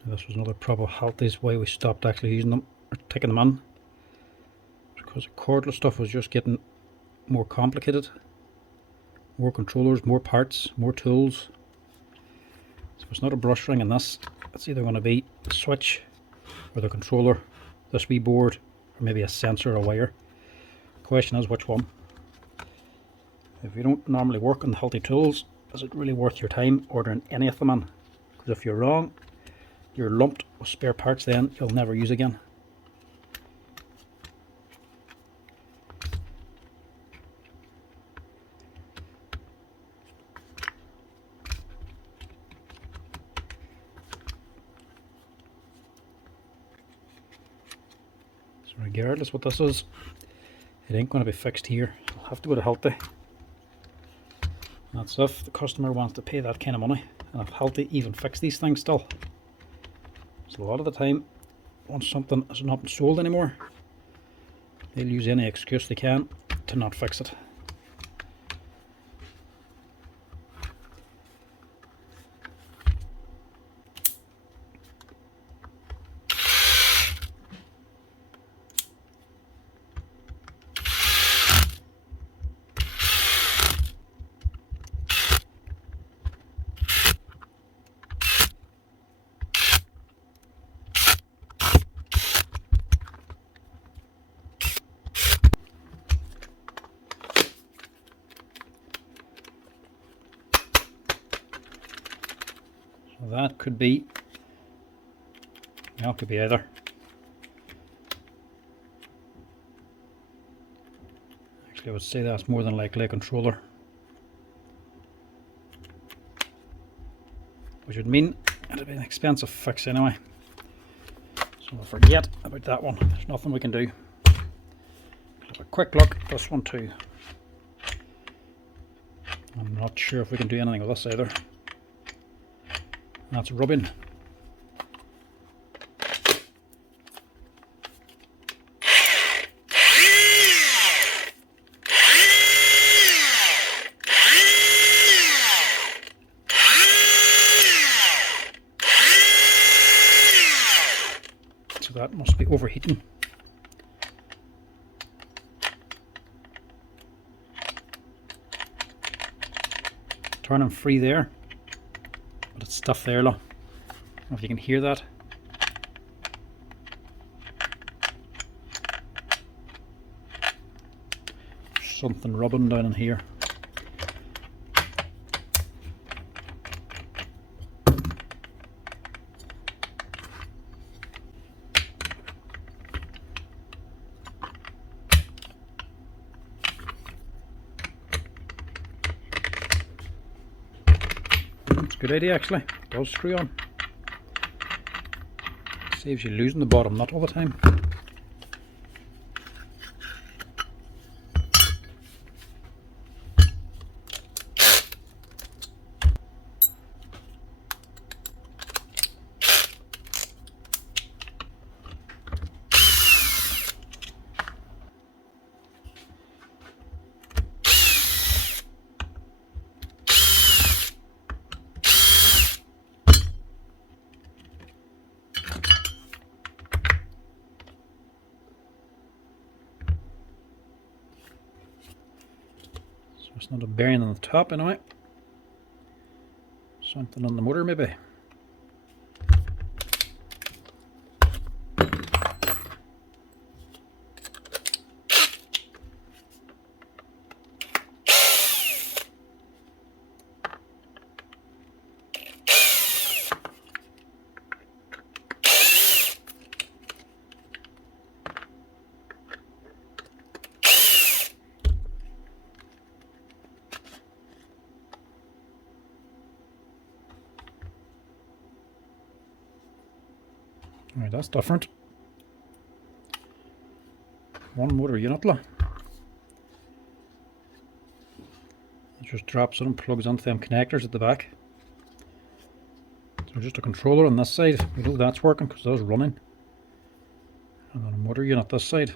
Now, this was another problem with Hilti's, why we stopped actually using them or taking them in, because the cordless stuff was just getting more complicated. More controllers, more parts, more tools. So it's not a brush ring in this. It's either going to be the switch or the controller, this wee board, or maybe a sensor or a wire. Question is, which one? If you don't normally work on the Hilti tools, is it really worth your time ordering any of them in? Because if you're wrong, you're lumped with spare parts then you'll never use again. Regardless what this is, it ain't going to be fixed here. I'll have to go to Hilti. That's if the customer wants to pay that kind of money, and if Hilti even fix these things still. So a lot of the time, once something is not sold anymore, they'll use any excuse they can to not fix it. So that could be, well, it could be either. Actually, I would say that's more than likely a controller, which would mean it'd be an expensive fix anyway. So we'll forget about that one. There's nothing we can do. Have a quick look at this one too. I'm not sure if we can do anything with this either. That's rubbing. So that must be overheating. Turn them free there. but it's stuff there, look. I don't know if you can hear that. There's something rubbing down in here. It's a good idea actually. It does screw on. Saves you losing the bottom nut all the time. It's not a bearing on the top anyway. Something on the motor maybe. Right, that's different. One motor unit, it just drops it and plugs onto them connectors at the back. So just a controller on this side, we know that's working because that's running. And then a motor unit this side.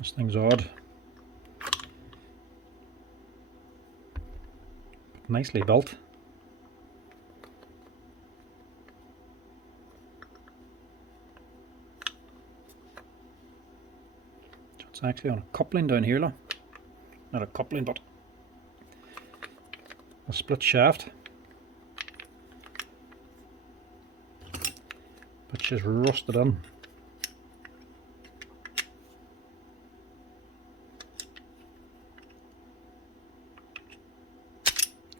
This thing's odd. But nicely built. So it's actually on a coupling down here, look. Not a coupling, but a split shaft. Which is rusted in.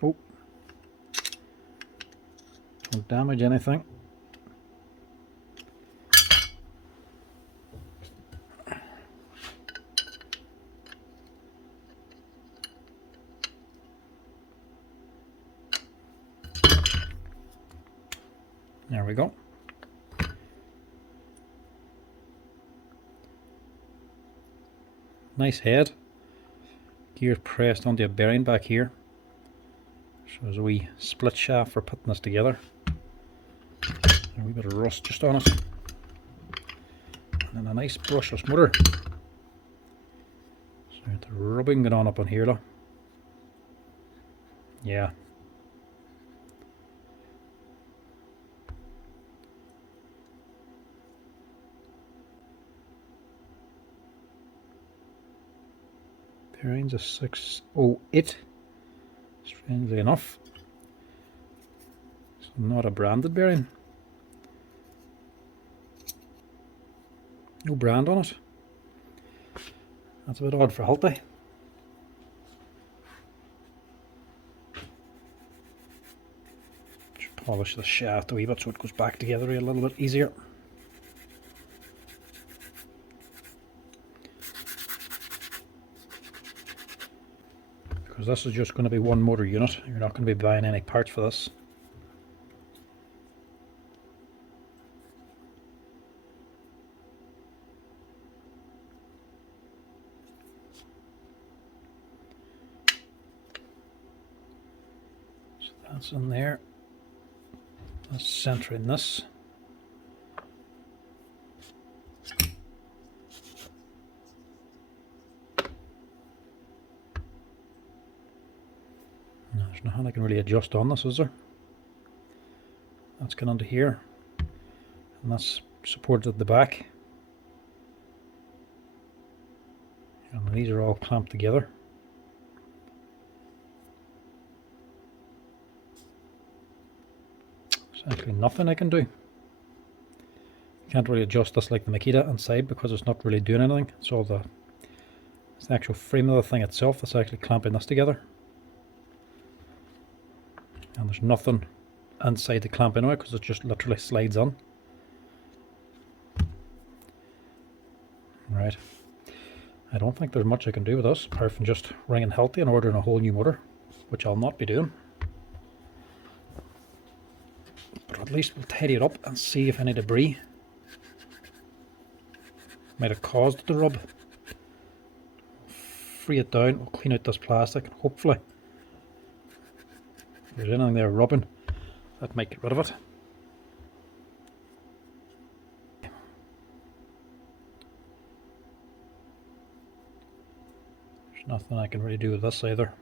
Oh, don't damage anything. There we go. Nice head. Gear pressed onto a bearing back here. Shows a wee split shaft for putting this together. A wee bit of rust just on it. And then a nice brushless motor. So the rubbing going on up on here, look. Yeah. Bearings a 608. Strangely enough. So not a branded bearing. No brand on it. That's a bit odd for Hilti. Just polish the shaft a wee bit so it goes back together a little bit easier. Because this is just going to be one motor unit. You're not going to be buying any parts for this. So that's in there. That's centering this. Now, there's nothing I can really adjust on this, is there? That's going onto here, and that's supported at the back. And these are all clamped together. There's actually nothing I can do. You can't really adjust this like the Makita inside because it's not really doing anything. It's all it's the actual frame of the thing itself that's actually clamping this together. And there's nothing inside the clamp anyway because it just literally slides on. Right. I don't think there's much I can do with this apart from just ringing Hilti and ordering a whole new motor, which I'll not be doing. But at least we'll tidy it up and see if any debris might have caused the rub. Free it down, we'll clean out this plastic, and hopefully if there's anything there rubbing, that might get rid of it. There's nothing I can really do with this either.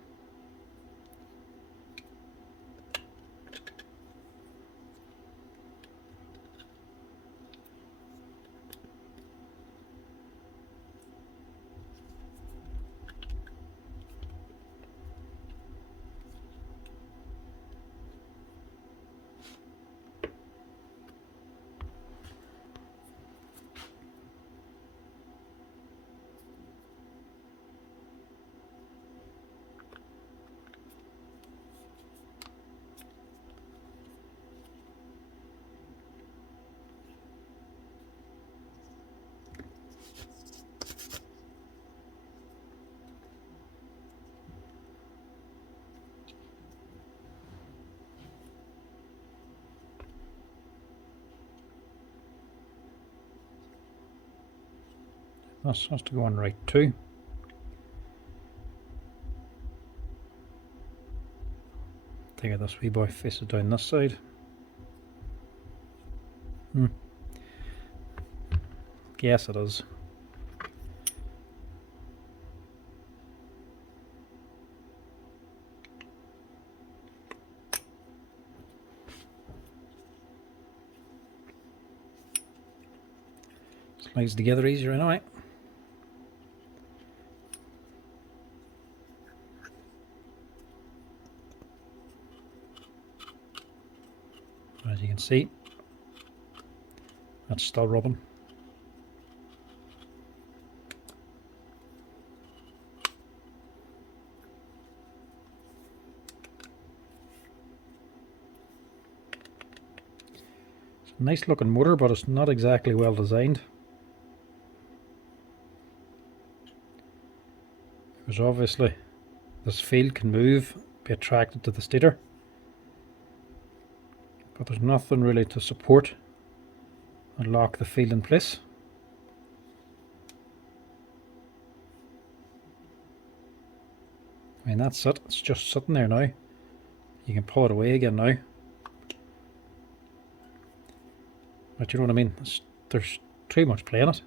This has to go on right too. Take this wee boy, face it down this side. Yes, it is. Slides together easier anyway. As you can see, that's still rubbing. It's a nice looking motor, but it's not exactly well designed. Because obviously this field can move, be attracted to the stator, but there's nothing really to support and lock the field in place. I mean, that's it, it's just sitting there now. You can pull it away again now. But you know what I mean, there's too much play in it.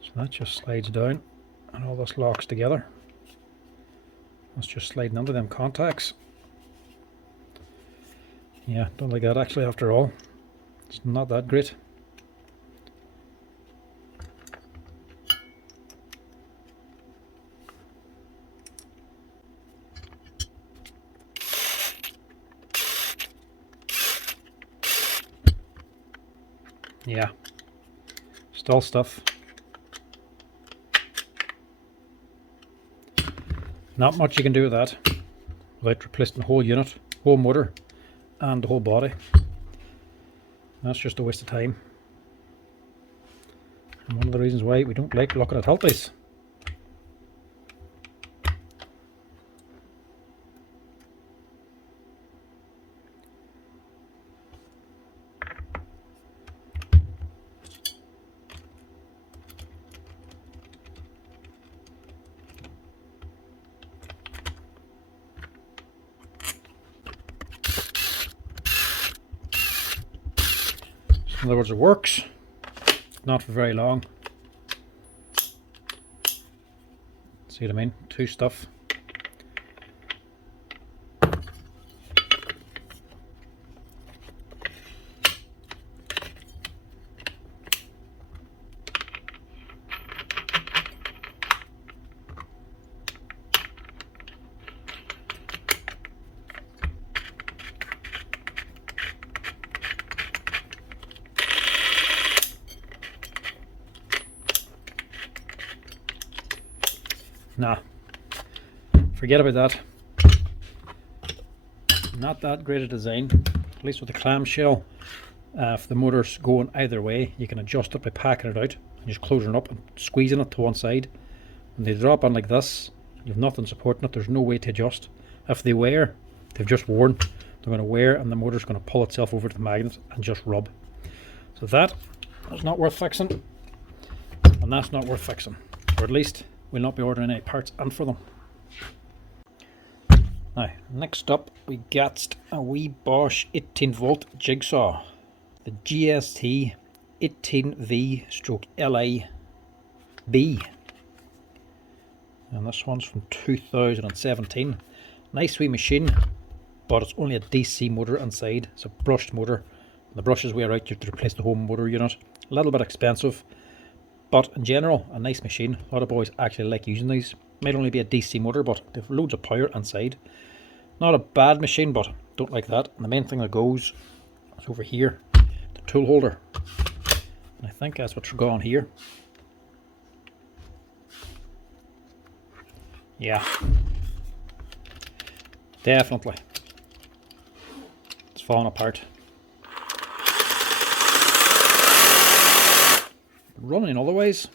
So that just slides down and all this locks together. That's just sliding under them contacts. Yeah, don't like that actually after all. It's not that great. Yeah, still stuff. Not much you can do with that without replacing the whole unit, whole motor and the whole body. That's just a waste of time. And one of the reasons why we don't like looking at Hiltis. In other words, it works, not for very long. See what I mean? Two stuff. Nah, forget about that. Not that great a design, at least with the clamshell. If the motor's going either way, you can adjust it by packing it out and just closing it up and squeezing it to one side. When they drop on like this, you have nothing supporting it, there's no way to adjust. If they wear, they've just worn, they're going to wear and the motor's going to pull itself over to the magnet and just rub. So that's not worth fixing, and that's not worth fixing, or at least we'll not be ordering any parts in for them. Now, next up we got a wee Bosch 18V jigsaw, the GST 18V/LIB, and this one's from 2017. Nice wee machine, but it's only a DC motor inside. It's a brushed motor. The brushes wear out, you have to replace the whole motor unit. A little bit expensive, but in general, a nice machine. A lot of boys actually like using these. Might only be a DC motor, but they've loads of power inside. Not a bad machine, but don't like that. And the main thing that goes is over here, the tool holder. And I think that's what's gone here. Yeah, definitely. It's falling apart. Running otherwise.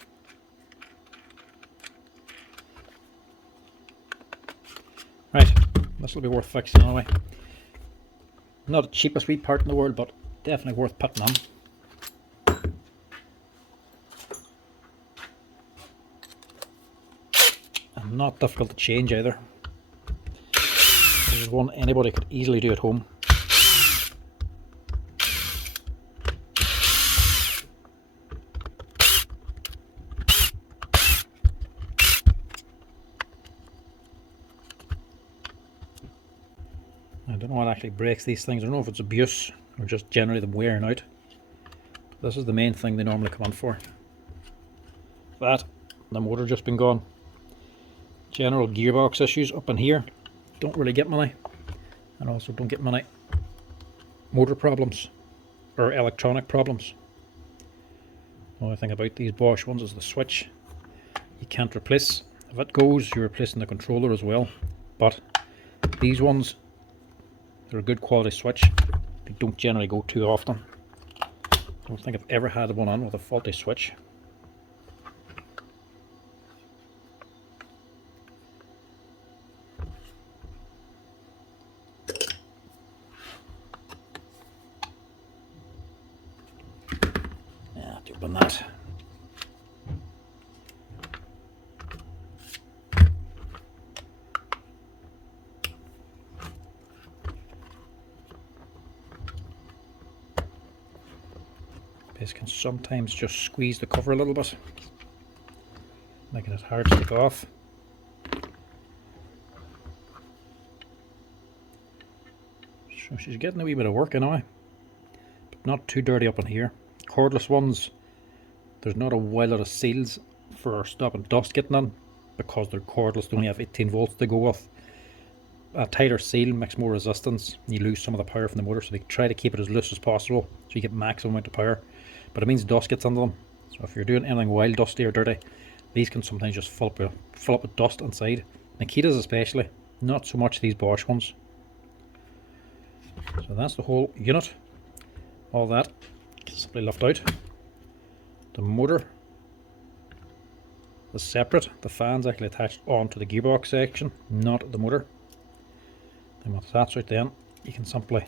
Right, this will be worth fixing anyway. Not the cheapest wee part in the world, but definitely worth putting on. And not difficult to change either. This is one anybody could easily do at home. I don't know what actually breaks these things. I don't know if it's abuse or just generally them wearing out. This is the main thing they normally come on for. That, the motor just been gone. General gearbox issues up in here. Don't really get many. And also don't get many motor problems or electronic problems. The only thing about these Bosch ones is the switch. You can't replace. If it goes, you're replacing the controller as well. But these ones, they're a good quality switch. They don't generally go too often. I don't think I've ever had one on with a faulty switch. Yeah, to open that. This can sometimes just squeeze the cover a little bit, making it hard to take off. So she's getting a wee bit of work anyway, but not too dirty up in here. Cordless ones, there's not a wild lot of seals for stopping dust getting in, because they're cordless, they only have 18 volts to go with. A tighter seal makes more resistance, and you lose some of the power from the motor, so they try to keep it as loose as possible so you get maximum amount of power. But it means dust gets into them, so if you're doing anything wild, dusty or dirty, these can sometimes just fill up with dust inside. Makitas especially, not so much these Bosch ones. So that's the whole unit. All that can simply lift out. The motor is separate. The fan's actually attached onto the gearbox section, not the motor. Then once that's out, then you can simply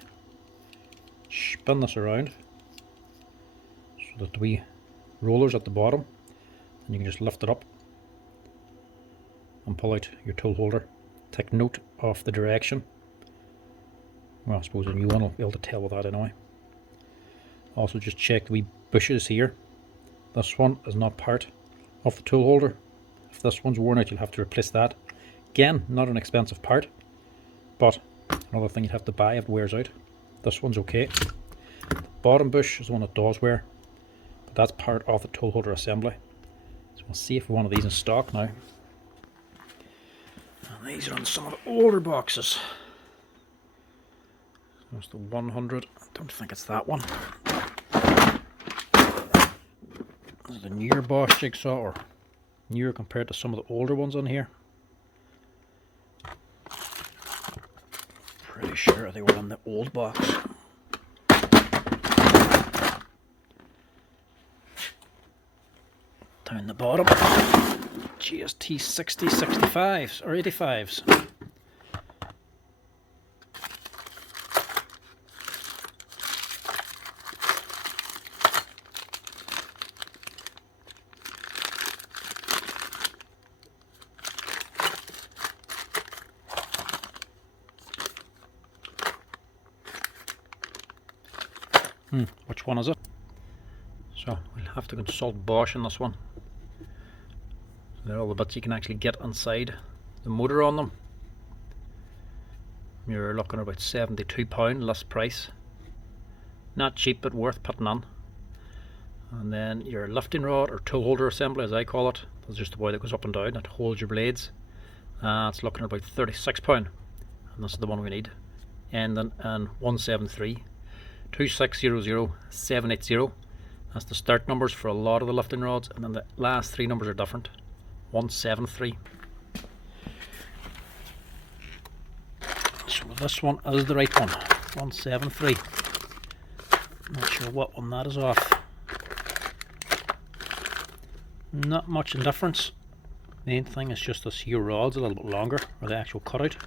spin this around so that the wee rollers at the bottom, and you can just lift it up and pull out your tool holder. Take note of the direction. Well, I suppose a new one will be able to tell with that anyway. Also just check the wee bushes here. This one is not part of the tool holder. If this one's worn out, you'll have to replace that. Again, not an expensive part, but another thing you'd have to buy if it wears out. This one's okay. The bottom bush is the one that does wear, but that's part of the tool holder assembly. So we'll see if one of these in stock now. And these are on some of the older boxes. There's the 100. I don't think it's that one. This is the newer Bosch jigsaw, or newer compared to some of the older ones on here. Pretty sure they were in the old box. Down the bottom, GST 60, 65s or 85s. Which one is it? So we'll have to consult Bosch on this one. So they're all the bits you can actually get inside the motor on them. You're looking at about £72 list price. Not cheap, but worth putting on. And then your lifting rod, or tool holder assembly as I call it. That's just the boy that goes up and down, that holds your blades. It's looking at about £36. And this is the one we need. Ending in 173. 2600 780. That's the start numbers for a lot of the lifting rods, and then the last three numbers are different. 173. So this one is the right one. 173. Not sure what one that is off. Not much in difference. Main thing is just this here rod's a little bit longer, or the actual cutout.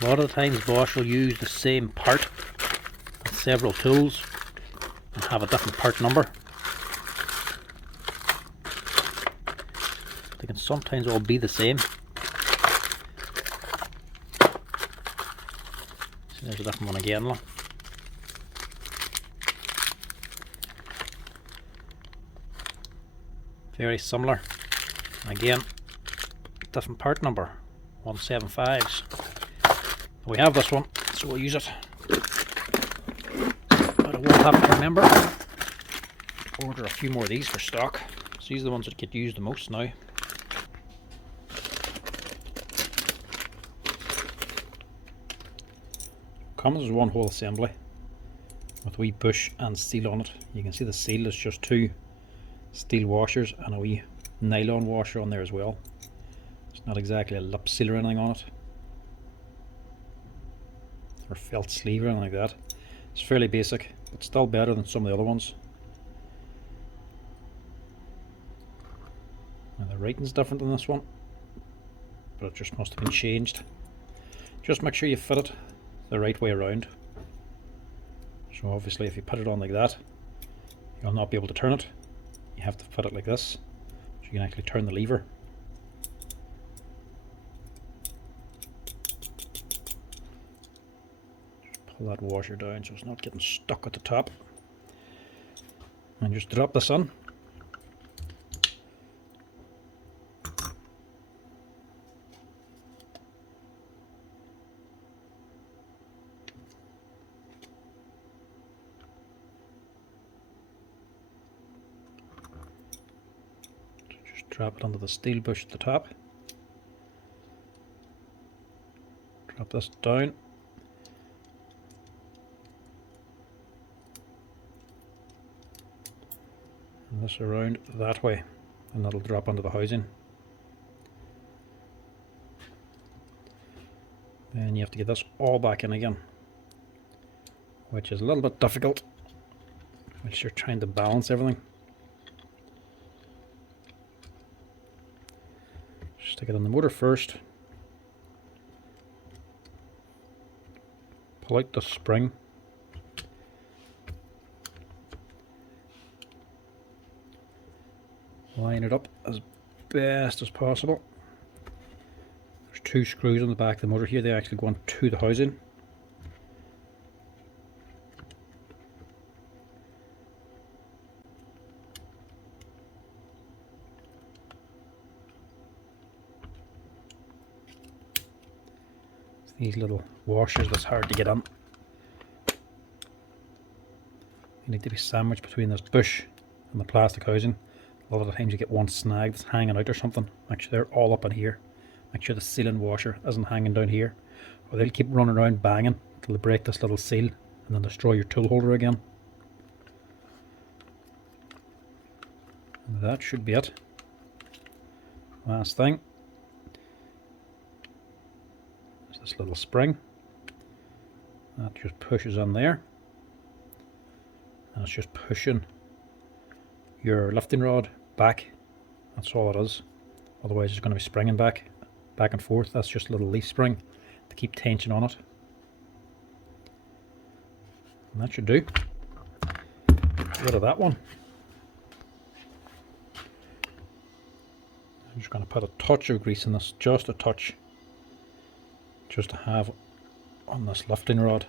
A lot of the times Bosch will use the same part on several tools and have a different part number. They can sometimes all be the same. So there's a different one again. Look. Very similar. And again, different part number. 175s. We have this one, so we'll use it. But I will have to remember to order a few more of these for stock. So these are the ones that get used the most now. Comes as one whole assembly with a wee bush and seal on it. You can see the seal is just two steel washers and a wee nylon washer on there as well. It's not exactly a lip seal or anything on it, or felt sleeve or anything like that. It's fairly basic, but still better than some of the other ones. And the writing's different than this one, but it just must have been changed. Just make sure you fit it the right way around. So obviously if you put it on like that, you'll not be able to turn it. You have to fit it like this, so you can actually turn the lever. Pull that washer down so it's not getting stuck at the top, and just drop this on. So just drop it onto the steel bush at the top. Drop this down. This around that way, and that'll drop onto the housing. Then you have to get this all back in again, which is a little bit difficult whilst you're trying to balance everything. Stick it on the motor first, pull out the spring, line it up as best as possible. There's two screws on the back of the motor here, they actually go on to the housing. these little washers that's hard to get in. You need to be sandwiched between this bush and the plastic housing. A lot of the times you get one snag that's hanging out or something. Make sure they're all up in here. Make sure the sealing washer isn't hanging down here, or they'll keep running around banging until they break this little seal and then destroy your tool holder again. And that should be it. Last thing is this little spring. That just pushes in there, and it's just pushing your lifting rod back. That's all it is. Otherwise it's going to be springing back and forth. That's just a little leaf spring to keep tension on it, and that should do. Get rid of that one. I'm just going to put a touch of grease in this, just a touch, just to have on this lifting rod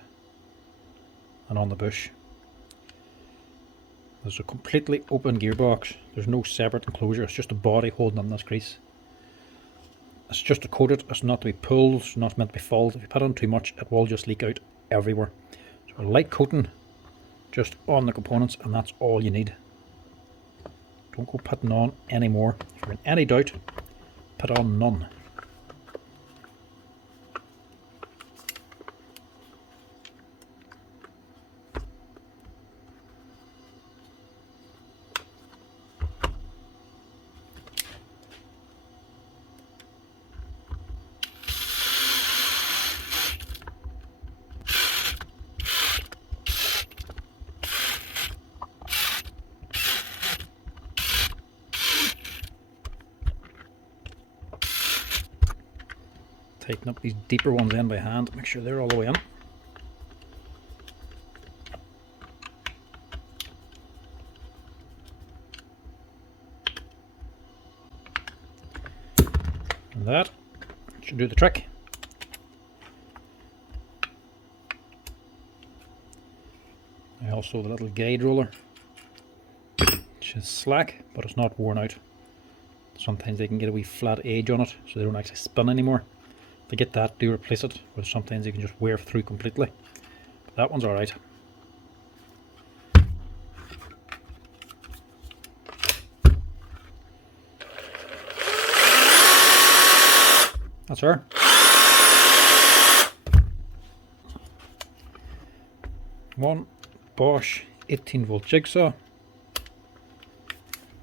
and on the bush. There's a completely open gearbox. There's no separate enclosure. It's just a body holding on this grease. It's just to coat it. It's not to be pulled. It's not meant to be filled. If you put on too much, it will just leak out everywhere. So a light coating just on the components, and that's all you need. Don't go putting on any more. If you're in any doubt, put on none. Tighten up these deeper ones in by hand, make sure they're all the way in. And that should do the trick. And also the little guide roller, which is slack, but it's not worn out. Sometimes they can get a wee flat edge on it, so they don't actually spin anymore. To get that, do replace it, but sometimes you can just wear through completely. But that one's alright. That's her. One Bosch 18-volt jigsaw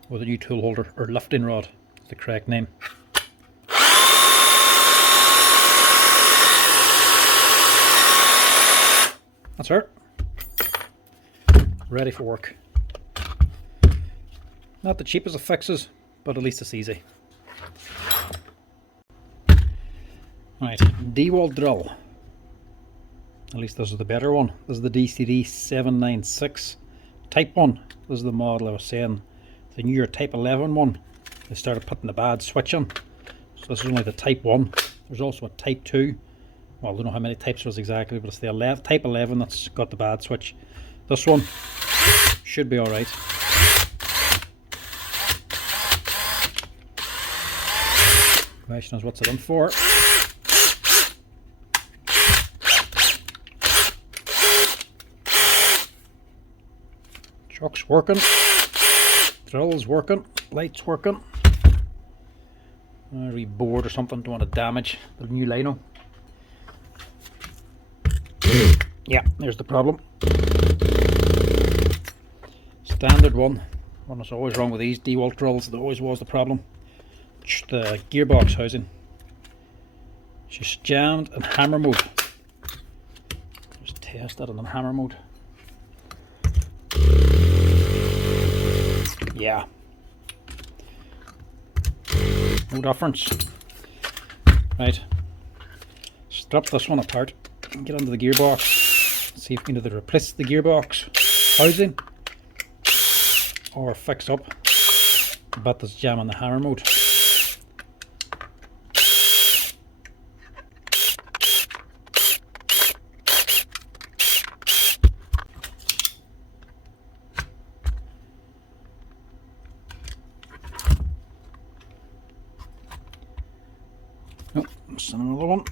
with a new tool holder, or lifting rod is the correct name. That's her. Ready for work. Not the cheapest of fixes, but at least it's easy. Right, Dewalt drill. At least this is the better one. This is the DCD796 Type 1. This is the model I was saying. The newer Type 11 one, they started putting the bad switch in. So this is only the Type 1. There's also a Type 2. Well, I don't know how many types there is exactly, but it's the Type 11 that's got the bad switch. This one should be alright. Question is, what's it in for? Chuck's working, drill's working, light's working. A wee board or something, don't want to damage the new lino. Yeah, there's the problem. Standard one. One that's always wrong with these Dewalt drills, that always was the problem. The gearbox housing. She's jammed in hammer mode. Just test that in hammer mode. Yeah. No difference. Right. Strip this one apart and get under the gearbox. See if we can either replace the gearbox housing or fix up the bit that's jamming the hammer mode. Oh, missing another one.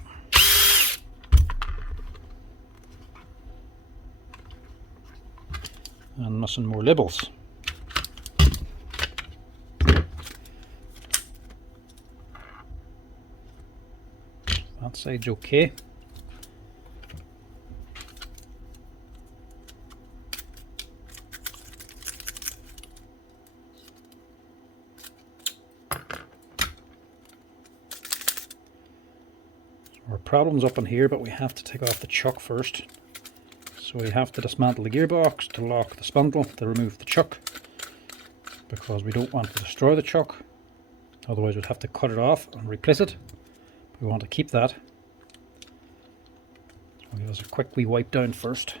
and missing more labels. That side's okay. Our problem's up in here, but we have to take off the chuck first. So we have to dismantle the gearbox to lock the spindle to remove the chuck, because we don't want to destroy the chuck, otherwise we'd have to cut it off and replace it. We want to keep that. I'll give us a quick wee wipe down first.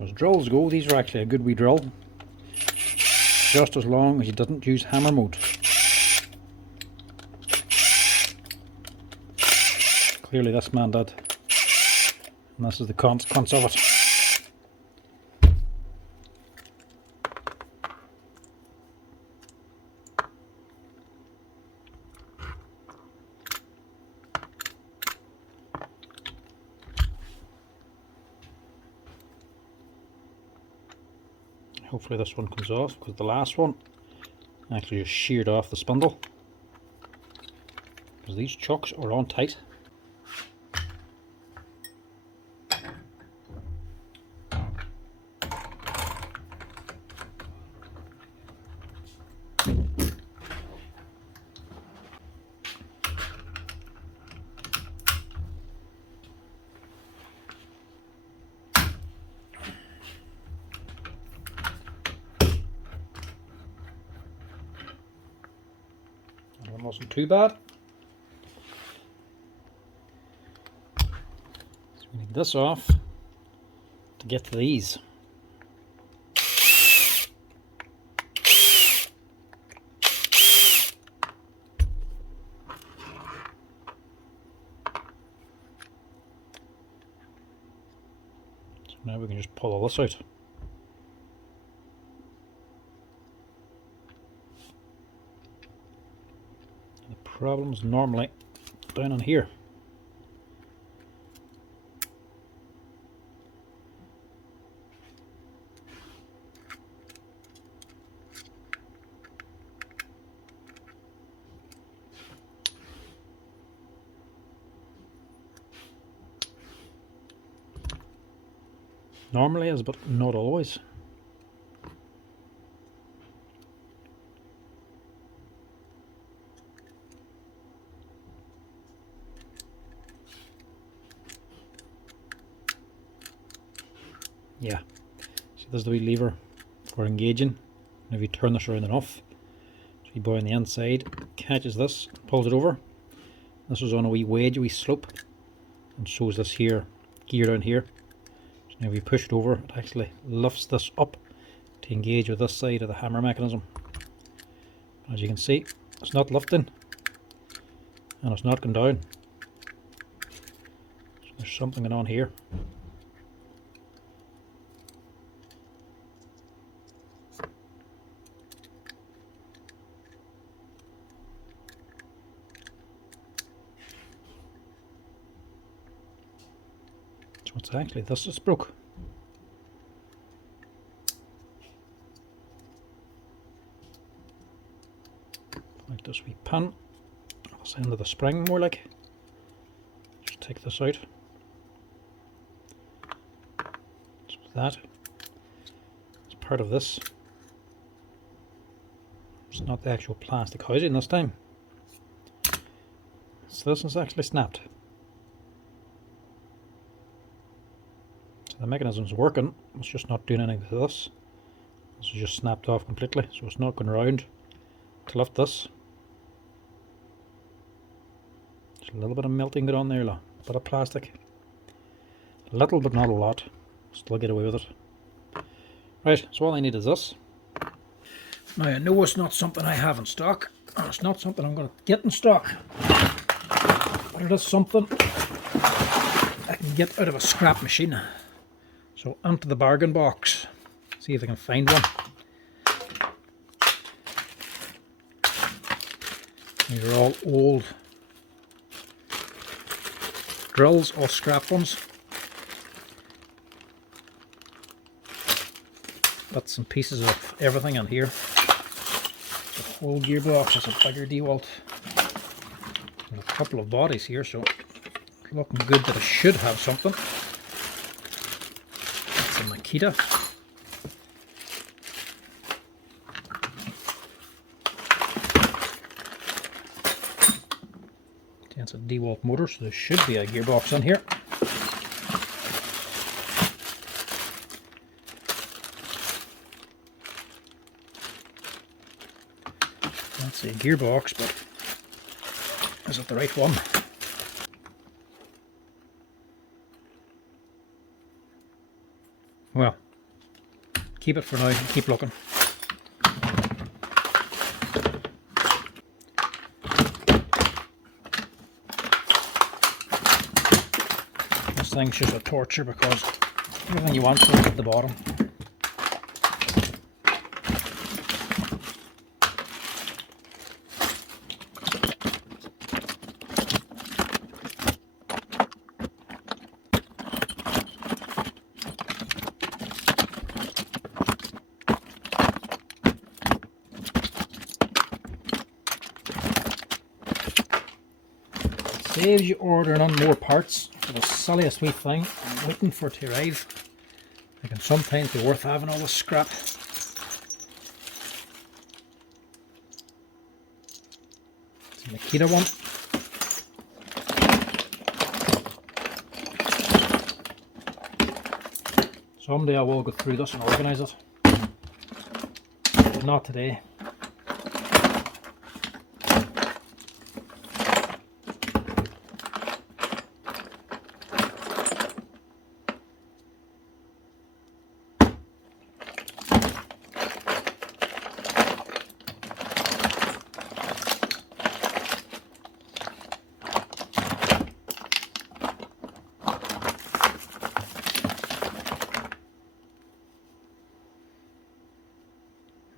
As drills go, these are actually a good wee drill, just as long as you didn't use hammer mode. Clearly this man did, and this is the consequence of it. Hopefully this one comes off, because the last one actually just sheared off the spindle, because these chucks are on tight. That wasn't too bad. So we need this off to get to these. So now we can just pull all this out. Problems normally down on here. Normally is, but not always. Yeah, so there's the wee lever for engaging, and if you turn this around enough, so you boy on the inside, catches this, pulls it over. This is on a wee wedge, a wee slope, and shows this here gear down here. So now if you push it over, it actually lifts this up to engage with this side of the hammer mechanism. As you can see, it's not lifting and it's not going down. So there's something going on here. So it's actually this that's broke. Like this wee pin, this end of the spring more like. Just take this out. So that is part of this. It's not the actual plastic housing this time. So this is actually snapped. So the mechanism's working, it's just not doing anything to this. This is just snapped off completely, so it's not going around to lift this. There's a little bit of melting going on there, a bit of plastic. A little but not a lot. Still get away with it. Right, so all I need is this. Now I know it's not something I have in stock, and it's not something I'm going to get in stock, but it is something I can get out of a scrap machine. So onto the bargain box, see if I can find one. These are all old drills, all scrap ones. bits and pieces of everything in here. The whole gearbox is a bigger DeWalt. There's a couple of bodies here, so looking good that it should have something. It's a Makita. It's a DeWalt motor, so there should be a gearbox in here. That's a gearbox, but is it the right one? Well, keep it for now, keep looking. This thing's just a torture because everything you want is at the bottom. Saves you ordering on more parts for the silliest wee thing and waiting for it to arrive. It can sometimes be worth having all the scrap. It's a Makita one. Someday I will go through this and organise it, but not today.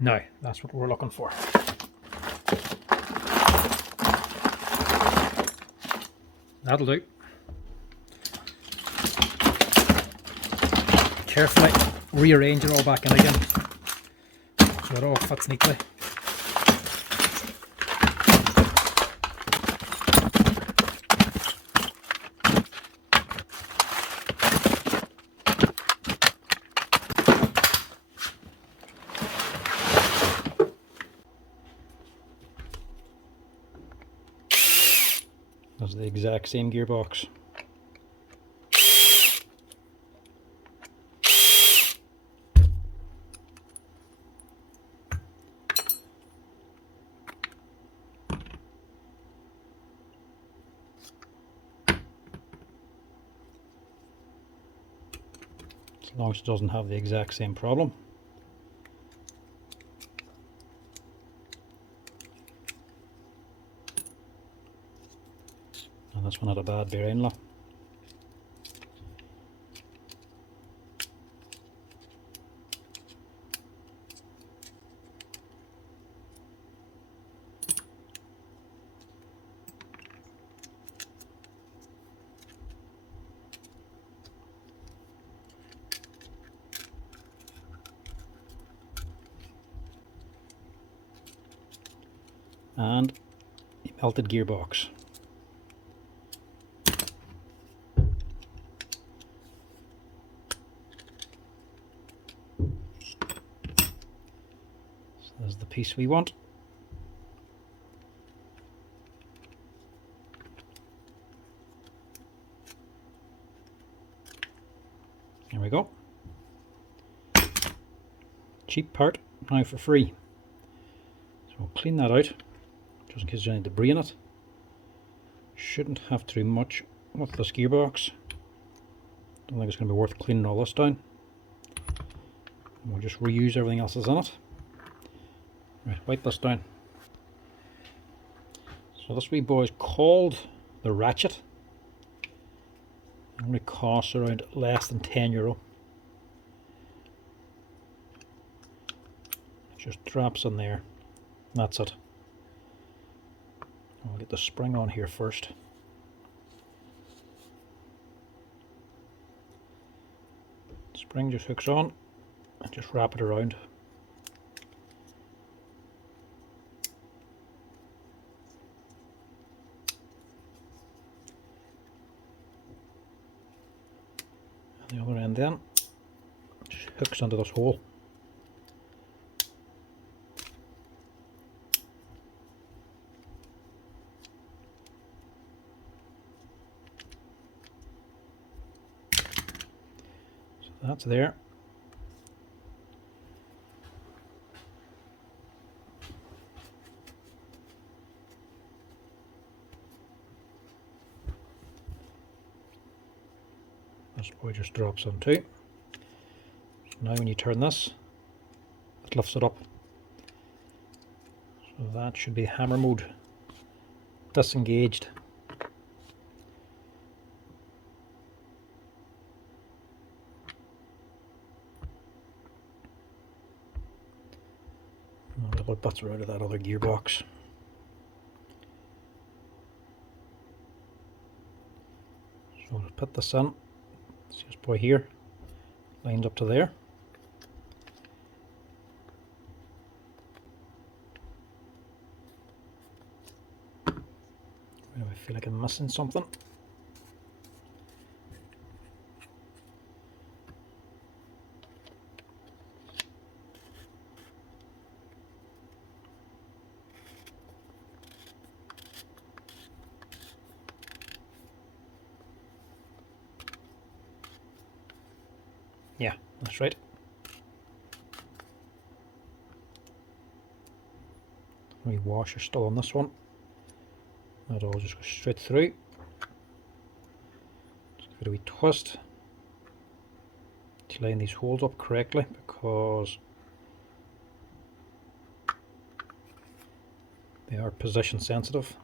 Now, that's what we're looking for. That'll do. Carefully rearrange it all back in again so it all fits neatly. That's the exact same gearbox. As long as it doesn't have the exact same problem. And this one had a bad bearing lock. And a melted gearbox. So there's the piece we want. There we go. Cheap part, now for free. So we'll clean that out, just in case there's any debris in it. Shouldn't have to do much with this gearbox. Don't think it's going to be worth cleaning all this down. We'll just reuse everything else that's in it. Right, wipe this down. So this wee boy is called the ratchet. It only costs around less than €10. It just drops in there. That's it. I'll get the spring on here first. Spring just hooks on and just wrap it around. And the other end then just hooks into this hole. So that's there. This boy just drops on too. So now when you turn this, it lifts it up. So that should be hammer mode. Disengaged. And the other bits are out of that other gearbox. So we'll put this in. See this boy here, lines up to there. I feel like I'm missing something. Yeah, that's right. The washer still on this one. That all just goes straight through. Just give it a wee twist to line these holes up correctly, because they are position sensitive.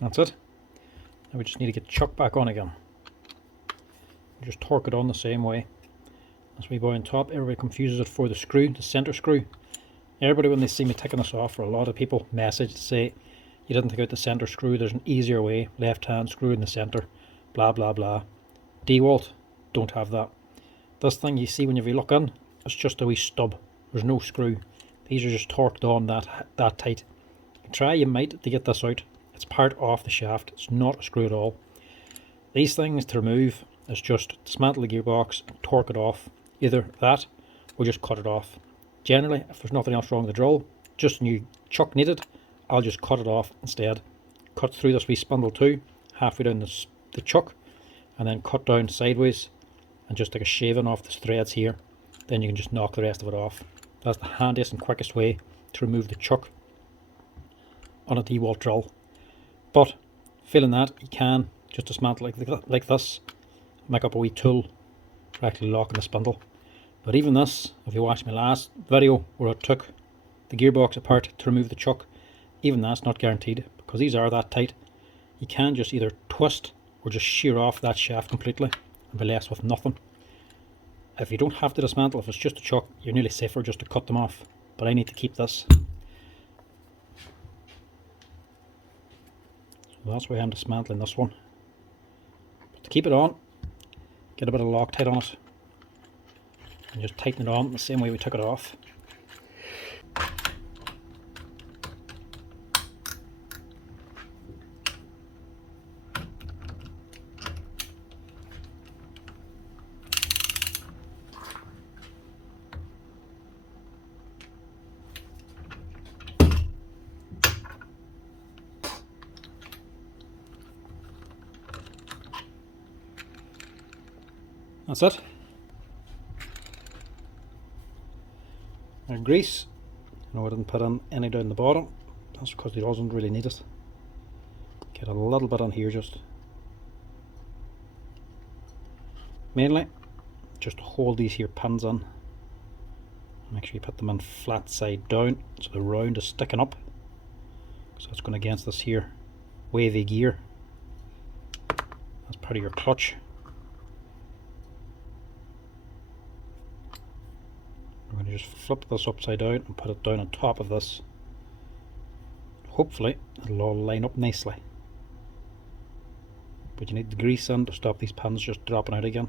That's it. Now we just need to get chuck back on again. We just torque it on the same way. As we go on top, everybody confuses it for the screw, the center screw. Everybody, when they see me taking this off, or a lot of people message to say, you didn't take out the center screw, there's an easier way, left hand screw in the center, blah blah blah. Dewalt don't have that. This thing you see when you look in, it's just a wee stub. There's no screw. These are just torqued on that tight. Try you might to get this out. It's part of the shaft. It's not a screw at all. These things to remove is just dismantle the gearbox and torque it off. Either that or just cut it off. Generally, if there's nothing else wrong with the drill, just a new chuck needed, I'll just cut it off instead. Cut through this wee spindle too, halfway down the chuck, and then cut down sideways and just take a shaving off the threads here. Then you can just knock the rest of it off. That's the handiest and quickest way to remove the chuck on a Dewalt drill. But failing that, you can just dismantle like this, make up a wee tool for actually locking the spindle. But even this, if you watched my last video where I took the gearbox apart to remove the chuck, even that's not guaranteed, because these are that tight. You can just either twist or just shear off that shaft completely and be left with nothing. If you don't have to dismantle, if it's just a chuck, you're nearly safer just to cut them off. But I need to keep this. So that's why I'm dismantling this one. But to keep it on, get a bit of Loctite on it and just tighten it on the same way we took it off. That's it. Now grease, no, I didn't put in any down the bottom. That's because it doesn't really need it. Get a little bit on here just. Mainly, just hold these here pins in. Make sure you put them in flat side down so the round is sticking up. So it's going against this here wavy gear. That's part of your clutch. You just flip this upside down and put it down on top of this. Hopefully it'll all line up nicely. But you need the grease in to stop these pins just dropping out again.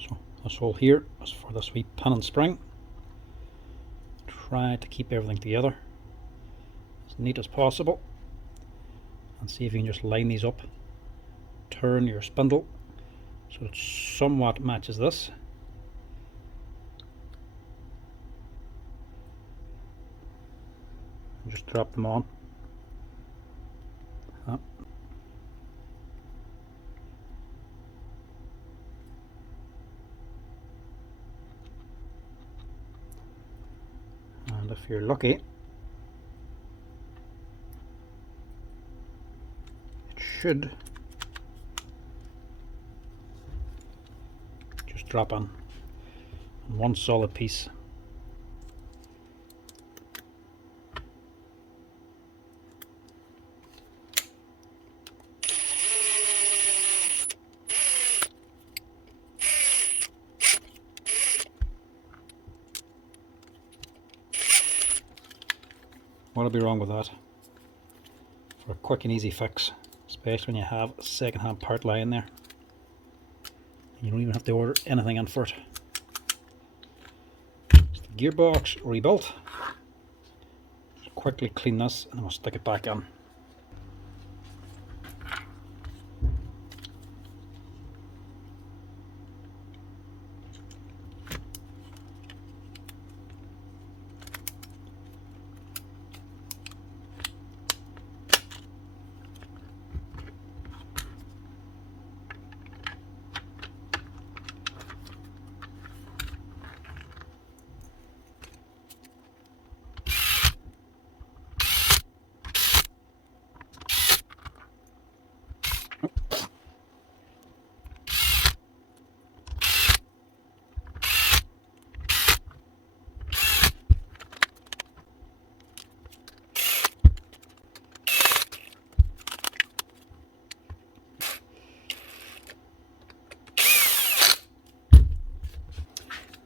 So this hole here is for this wee pin and spring. Try to keep everything together as neat as possible, and see if you can just line these up. Turn your spindle so it somewhat matches this. And just drop them on. And if you're lucky, it should just drop on one solid piece. What'll be wrong with that? For a quick and easy fix, especially when you have a second-hand part lying there. You don't even have to order anything in for it. It's the gearbox rebuilt. Just quickly clean this and then we'll stick it back in.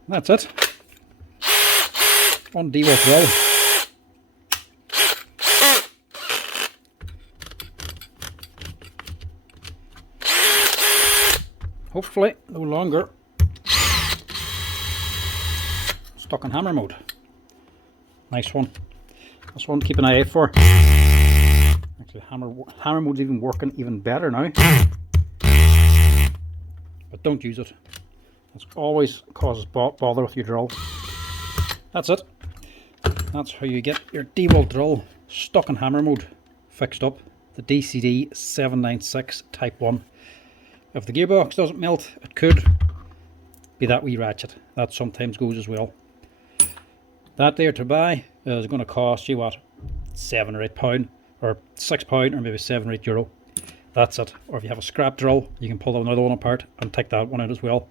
That's it. One Dewalt drill. Hopefully no longer stuck in hammer mode. Nice one. This one keep an eye out for. Actually hammer mode's even working even better now. But don't use it. It always causes bother with your drill. That's it. That's how you get your Dewalt drill stuck in hammer mode fixed up. The DCD796 Type 1. If the gearbox doesn't melt, it could be that wee ratchet. That sometimes goes as well. That there to buy is going to cost you what? £7 or £8, or £6, or maybe €7 or €8. That's it. Or if you have a scrap drill, you can pull another one apart and take that one out as well,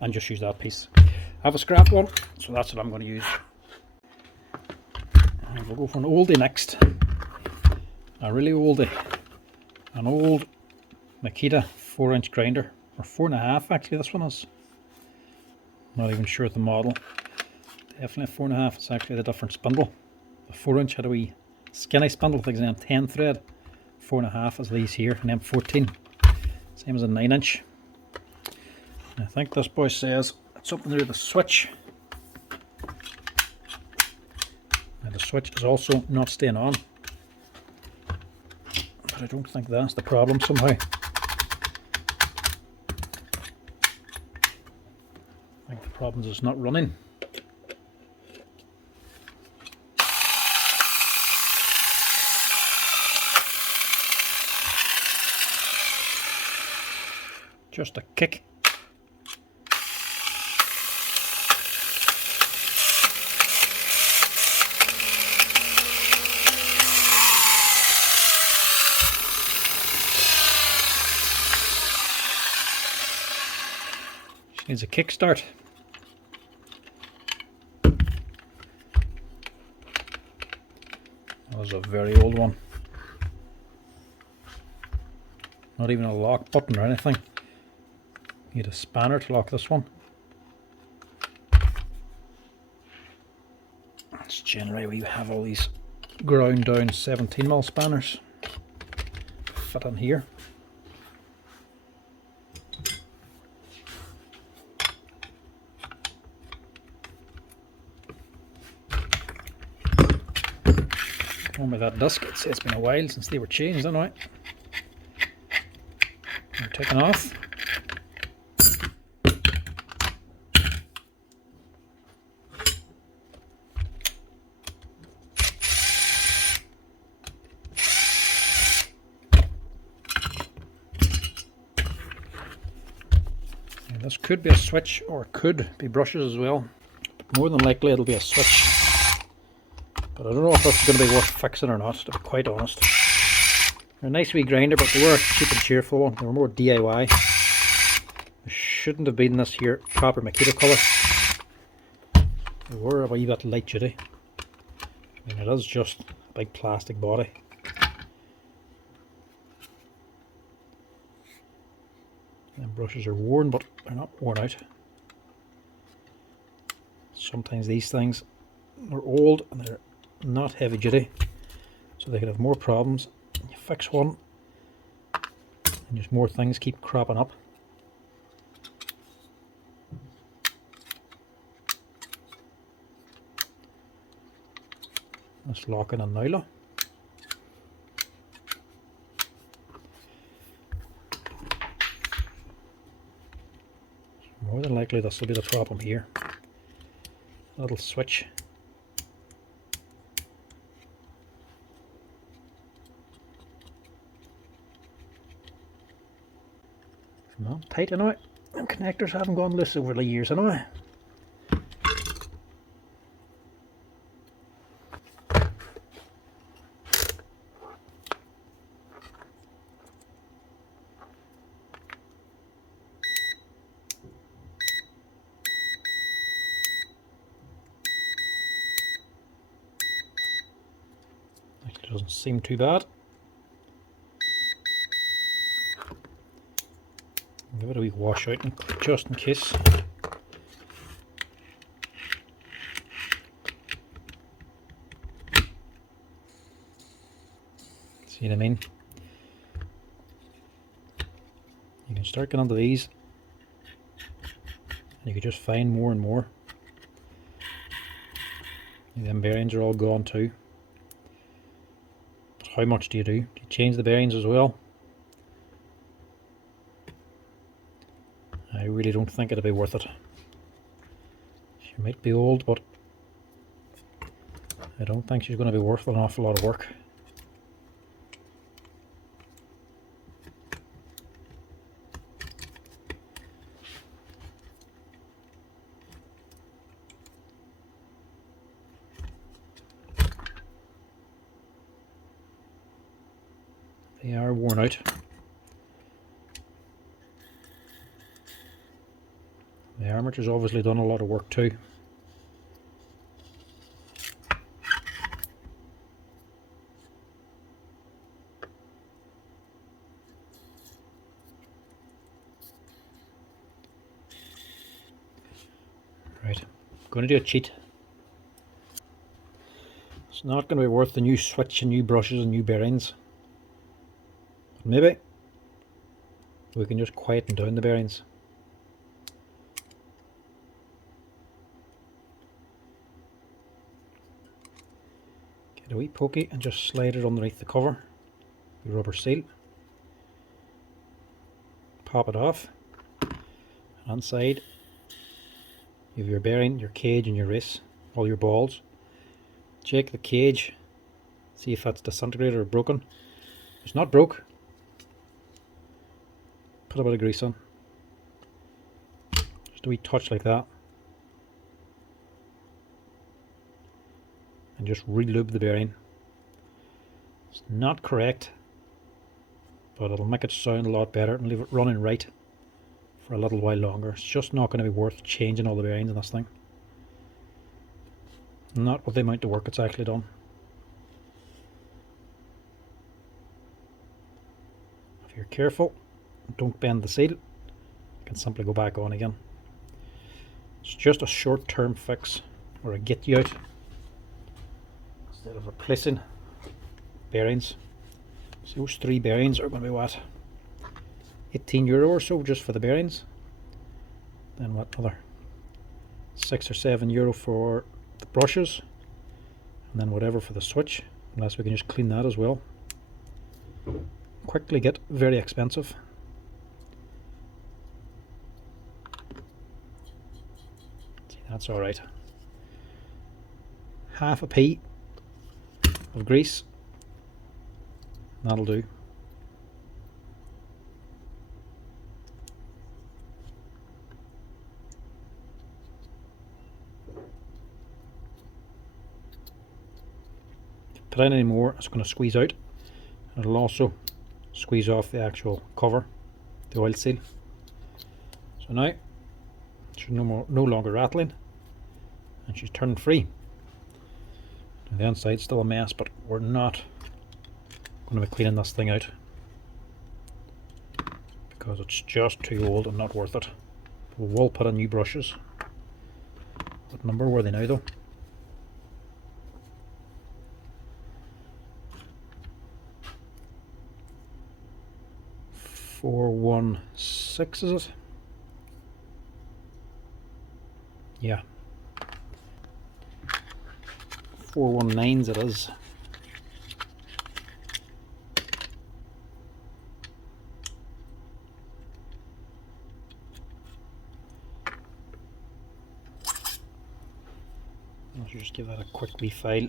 and just use that piece. I have a scrap one, so that's what I'm going to use. And we'll go for an oldie next. A really oldie. An old Makita 4-inch grinder, or 4.5 actually this one is. Not even sure of the model. Definitely a 4.5, it's actually a different spindle. The 4-inch had a wee skinny spindle, I think it's an M10 thread. 4.5 is these here, an M14. Same as a 9-inch. I think this boy says it's something to do with the switch. And the switch is also not staying on. But I don't think that's the problem somehow. I think the problem is it's not running. Just a kick. She needs a kickstart. That was a very old one. Not even a lock button or anything. Need a spanner to lock this one. generally we have all these ground down 17mm spanners fit in here. On with that disc, it's been a while since they were changed anyway. They're taken off. And this could be a switch or it could be brushes as well. But more than likely it'll be a switch. But I don't know if this is going to be worth fixing or not, to be quite honest. They're a nice wee grinder, but they were a cheap and cheerful one. They were more DIY. They shouldn't have been this here proper Makita colour. They were a wee bit light duty. I mean, it is just a big plastic body. And brushes are worn, but they're not worn out. Sometimes these things are old and they're not heavy duty, so they could have more problems. You fix one and just more things keep cropping up. Let's lock in a nylon. More than likely this will be the problem here. Little switch. Not tight anyway. And connectors haven't gone loose over the years anyway. Actually doesn't seem too bad. Give it a wee wash out just in case. See what I mean? You can start getting onto these and you can just find more and more. And them bearings are all gone too. But how much do you do? Do you change the bearings as well? I really don't think it'll be worth it. She might be old, but I don't think she's going to be worth an awful lot of work. They are worn out. The armature's obviously done a lot of work too. Right, I'm going to do a cheat. It's not going to be worth the new switch and new brushes and new bearings. But maybe we can just quieten down the bearings. Get a wee pokey and just slide it underneath the cover, the rubber seal. Pop it off. And inside you have your bearing, your cage and your race, all your balls. Check the cage, see if that's disintegrated or broken. If it's not broke, put a bit of grease on. Just a wee touch like that. And just re-lube the bearing. It's not correct, but it'll make it sound a lot better and leave it running right for a little while longer. It's just not going to be worth changing all the bearings in this thing. Not with the amount of work it's actually done. If you're careful, don't bend the seal, you can simply go back on again. It's just a short-term fix or a get you out. instead of replacing bearings. So those 3 bearings are going to be what, €18 or so just for the bearings. Then what, another €6 or €7 for the brushes, and then whatever for the switch, unless we can just clean that as well. Quickly get very expensive. See, that's alright. Half a pea of grease, that'll do. Put in any more, it's going to squeeze out, and it'll also squeeze off the actual cover, the oil seal. So now she's no longer rattling, and she's turning free. Now the inside's still a mess, but we're not going to be cleaning this thing out because it's just too old and not worth it. We will put in new brushes. What number were they now though? .416 is it? Yeah. 419s it is. I should just give that a quick wee file to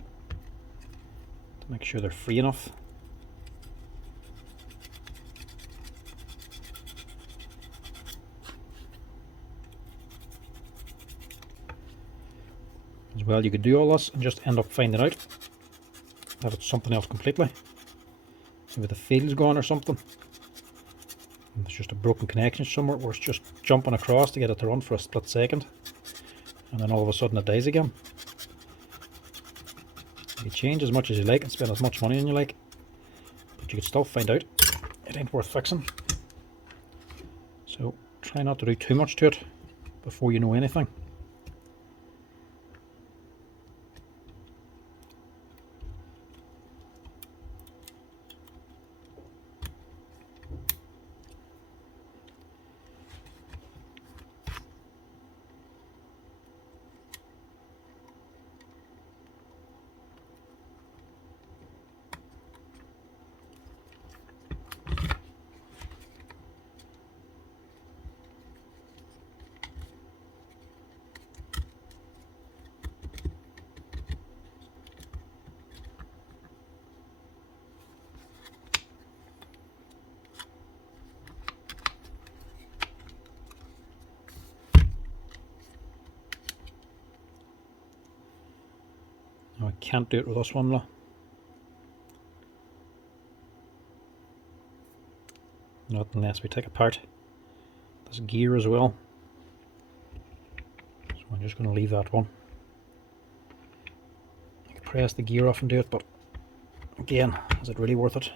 make sure they're free enough. As well, you could do all this and just end up finding out that it's something else completely. Maybe the field's gone or something. And it's just a broken connection somewhere where it's just jumping across to get it to run for a split second. And then all of a sudden it dies again. You change as much as you like and spend as much money as you like, but you could still find out it ain't worth fixing. So try not to do too much to it before you know anything. Now I can't do it with this one though. Not unless we take apart this gear as well. So I'm just going to leave that one. I could press the gear off and do it, but again, is it really worth it?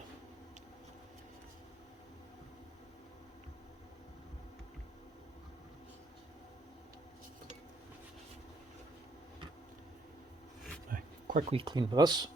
Now, quickly clean this.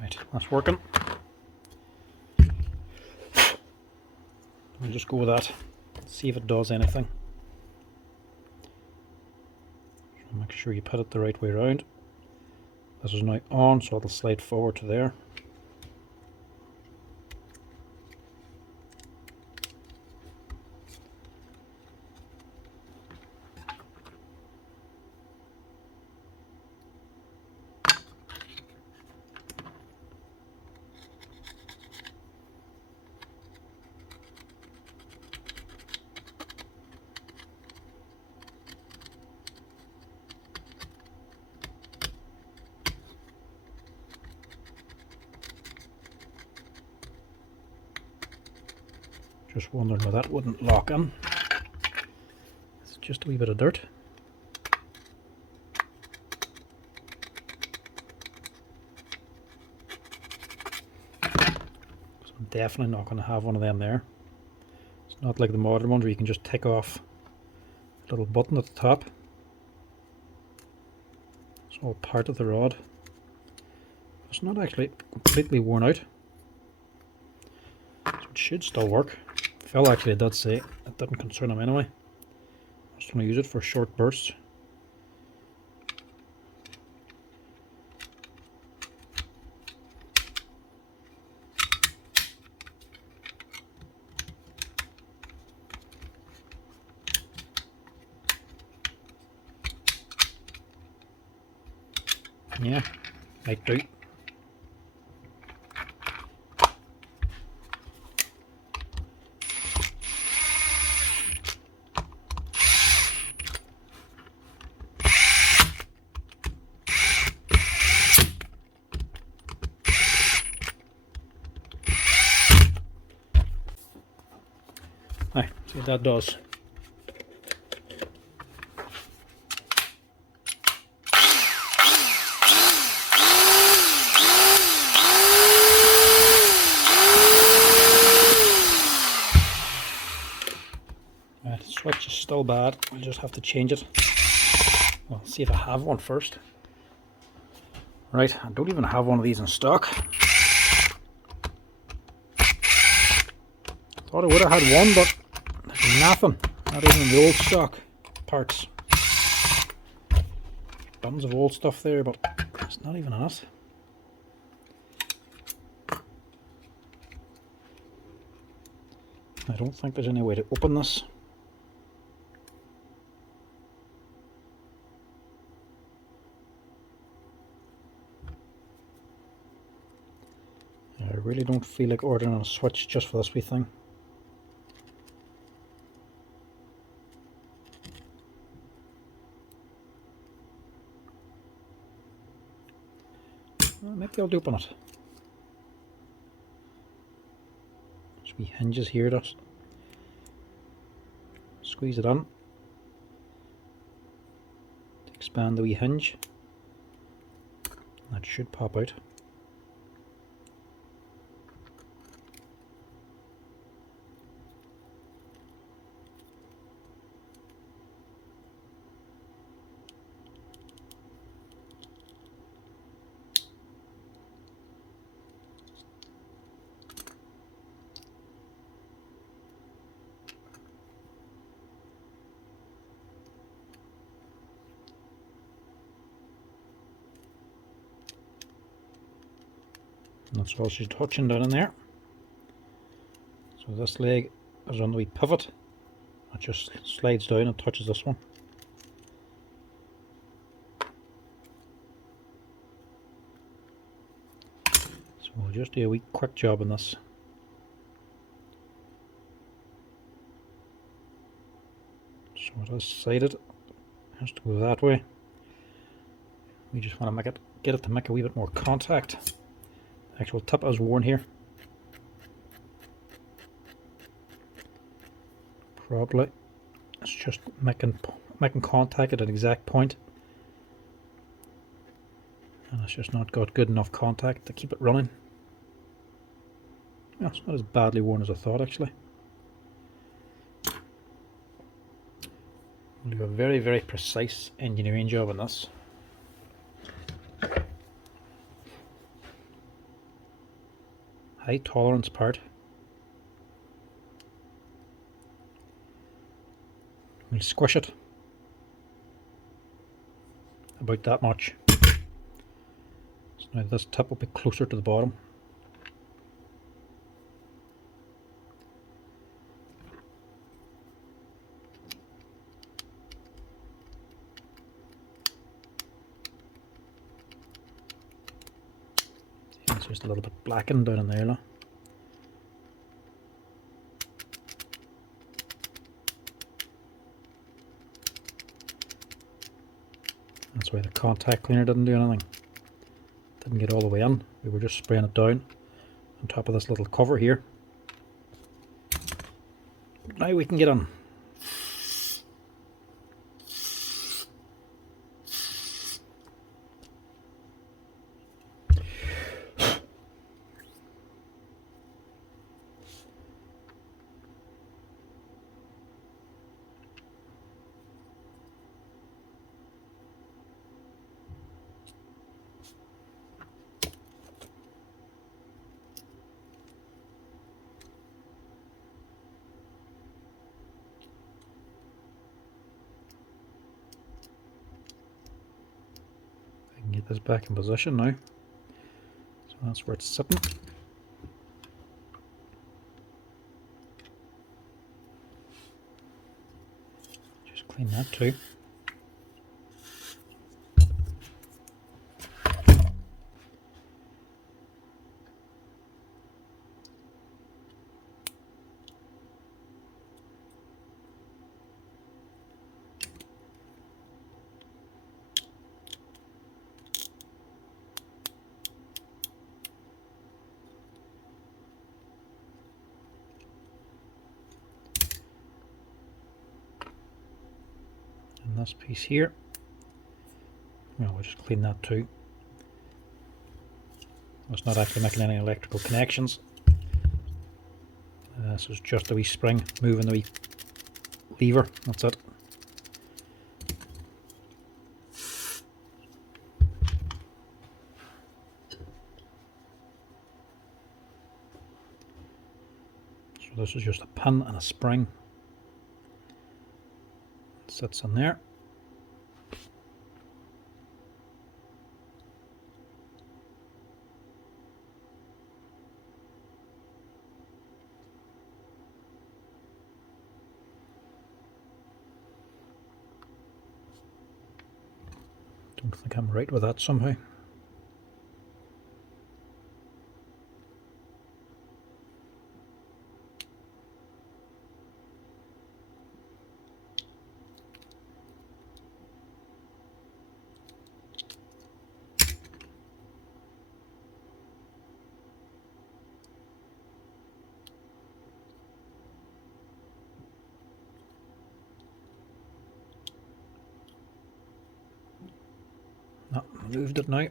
Right, that's working. We'll just go with that, see if it does anything. So make sure you put it the right way around. This is now on, so it'll slide forward to there. Just wondering why that wouldn't lock in. It's just a wee bit of dirt. So I'm definitely not going to have one of them there. It's not like the modern ones where you can just take off a little button at the top. It's all part of the rod. It's not actually completely worn out, so it should still work. Phil actually did say it didn't concern him anyway. I just want to use it for short bursts. Yeah, might do. Right, see what that does. Right, the switch is still bad. I'll just have to change it. Well, see if I have one first. Right, I don't even have one of these in stock. Thought I would have had one, but there's nothing. Not even in the old stock parts. Tons of old stuff there, but it's not even in it. I don't think there's any way to open this. I really don't feel like ordering a switch just for this wee thing. Well, maybe I'll open it. There's wee hinges here, just squeeze it on to expand the wee hinge. That should pop out. And that's all she's touching down in there. So this leg is on the wee pivot. It just slides down and touches this one. So we'll just do a wee quick job on this. So it is sided. It has to go that way. We just want to get it to make a wee bit more contact. The actual tip is worn here. Probably it's just making contact at an exact point, and it's just not got good enough contact to keep it running. Yeah, it's not as badly worn as I thought actually. We'll do a very, very precise engineering job on this. High tolerance part. We'll squish it about that much. So now this tip will be closer to the bottom. It's just a little bit blackened down in there now. That's why the contact cleaner didn't do anything. Didn't get all the way in. We were just spraying it down on top of this little cover here. Now we can get on. Get this back in position now, so that's where it's sitting. Just clean that too. And this piece here, well, we'll just clean that too. It's not actually making any electrical connections. This is just a wee spring moving the wee lever, that's it. So this is just a pin and a spring. It sits in there. Don't think I'm right with that somehow. No, moved it now.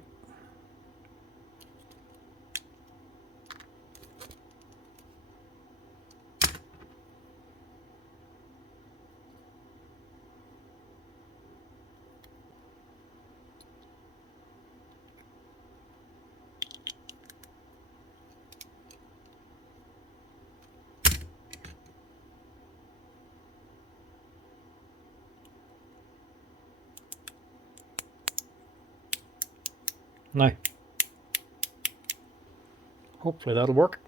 Now, hopefully that'll work.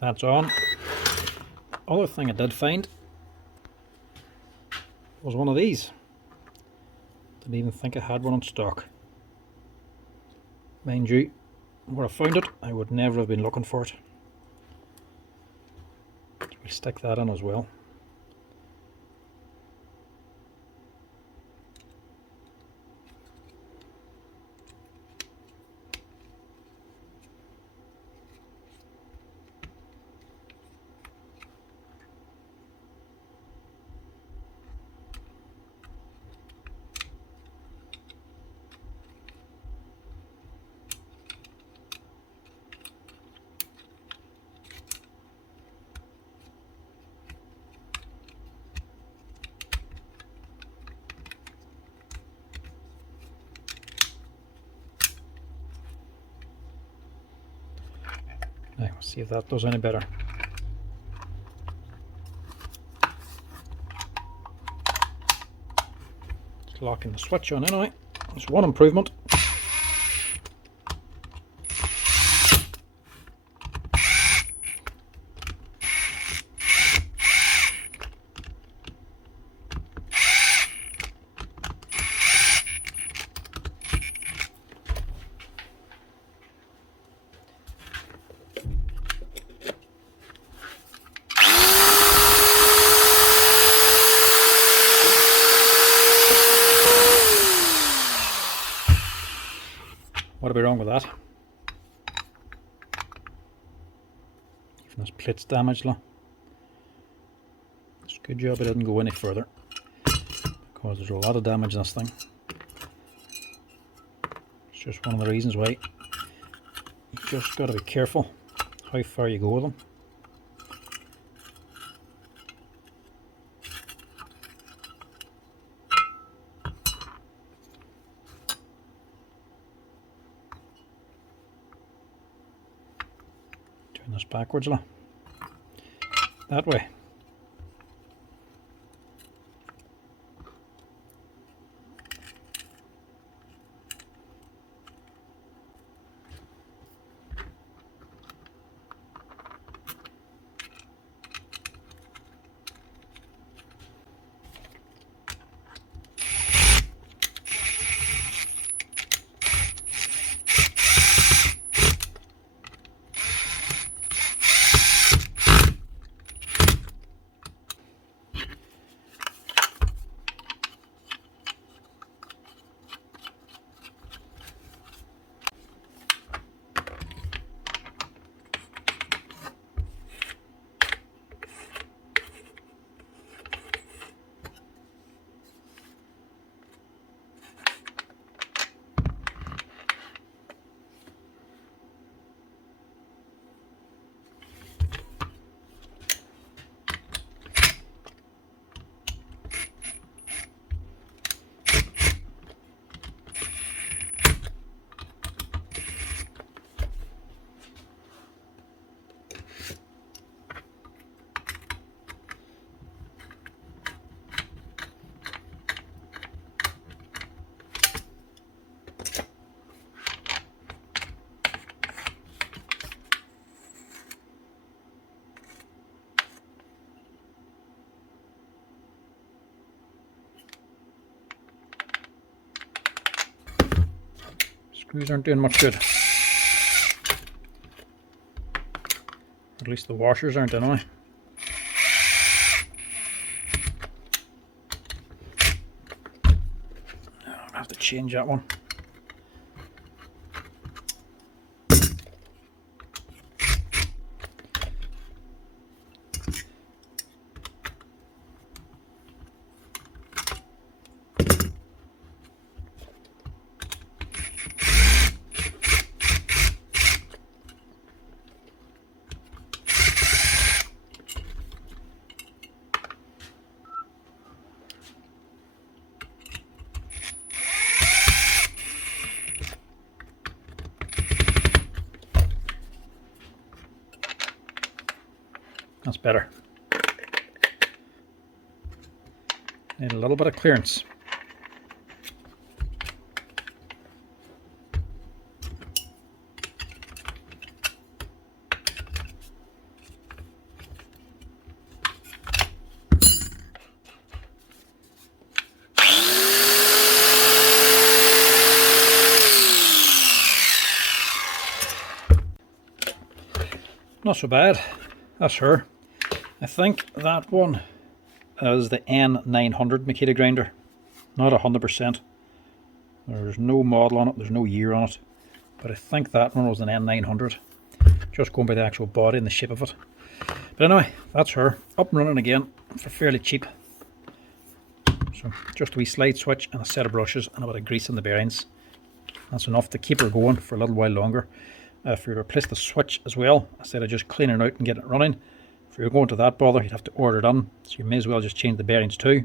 That's on. Other thing I did find was one of these. Didn't even think I had one in stock. Mind you, where I found it, I would never have been looking for it. So we'll stick that in as well. Now, let's see if that does any better. Just locking the switch on anyway. That's one improvement. be wrong with that. Even this plate's damaged, look. It's a good job it didn't go any further, because there's a lot of damage in this thing. It's just one of the reasons why you've just got to be careful how far you go with them. Doing this backwards, look. That way. Screws aren't doing much good. At least the washers aren't anyway. I'll have to change that one. That's better. Need a little bit of clearance. Not so bad. That's her. I think that one is the N900 Makita grinder. Not 100%. There's no model on it, there's no year on it. But I think that one was an N900. Just going by the actual body and the shape of it. But anyway, that's her. Up and running again for fairly cheap. So just a wee slide switch and a set of brushes and a bit of grease in the bearings. That's enough to keep her going for a little while longer. If you replace the switch as well, instead of just cleaning it out and getting it running, if you're going to that bother, you'd have to order it on, so you may as well just change the bearings too.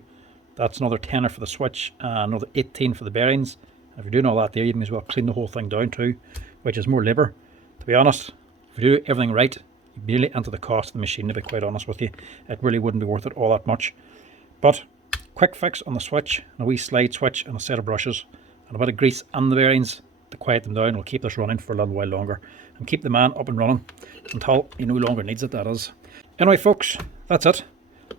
That's another tenner for the switch and another 18 for the bearings. And if you're doing all that there, you may as well clean the whole thing down too, which is more labour. To be honest, if you do everything right, you barely enter the cost of the machine, to be quite honest with you. It really wouldn't be worth it all that much. But quick fix on the switch, and a wee slide switch and a set of brushes and a bit of grease on the bearings to quiet them down will keep this running for a little while longer and keep the man up and running until he no longer needs it, that is. Anyway folks, that's it.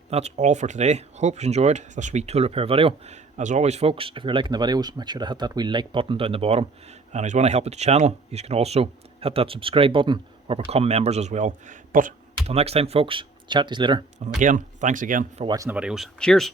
That's all for today. Hope you enjoyed this wee tool repair video. As always folks, if you're liking the videos, make sure to hit that wee like button down the bottom, and if you want to help with the channel, you can also hit that subscribe button or become members as well. But until next time folks, chat to you later, and again, thanks again for watching the videos. Cheers!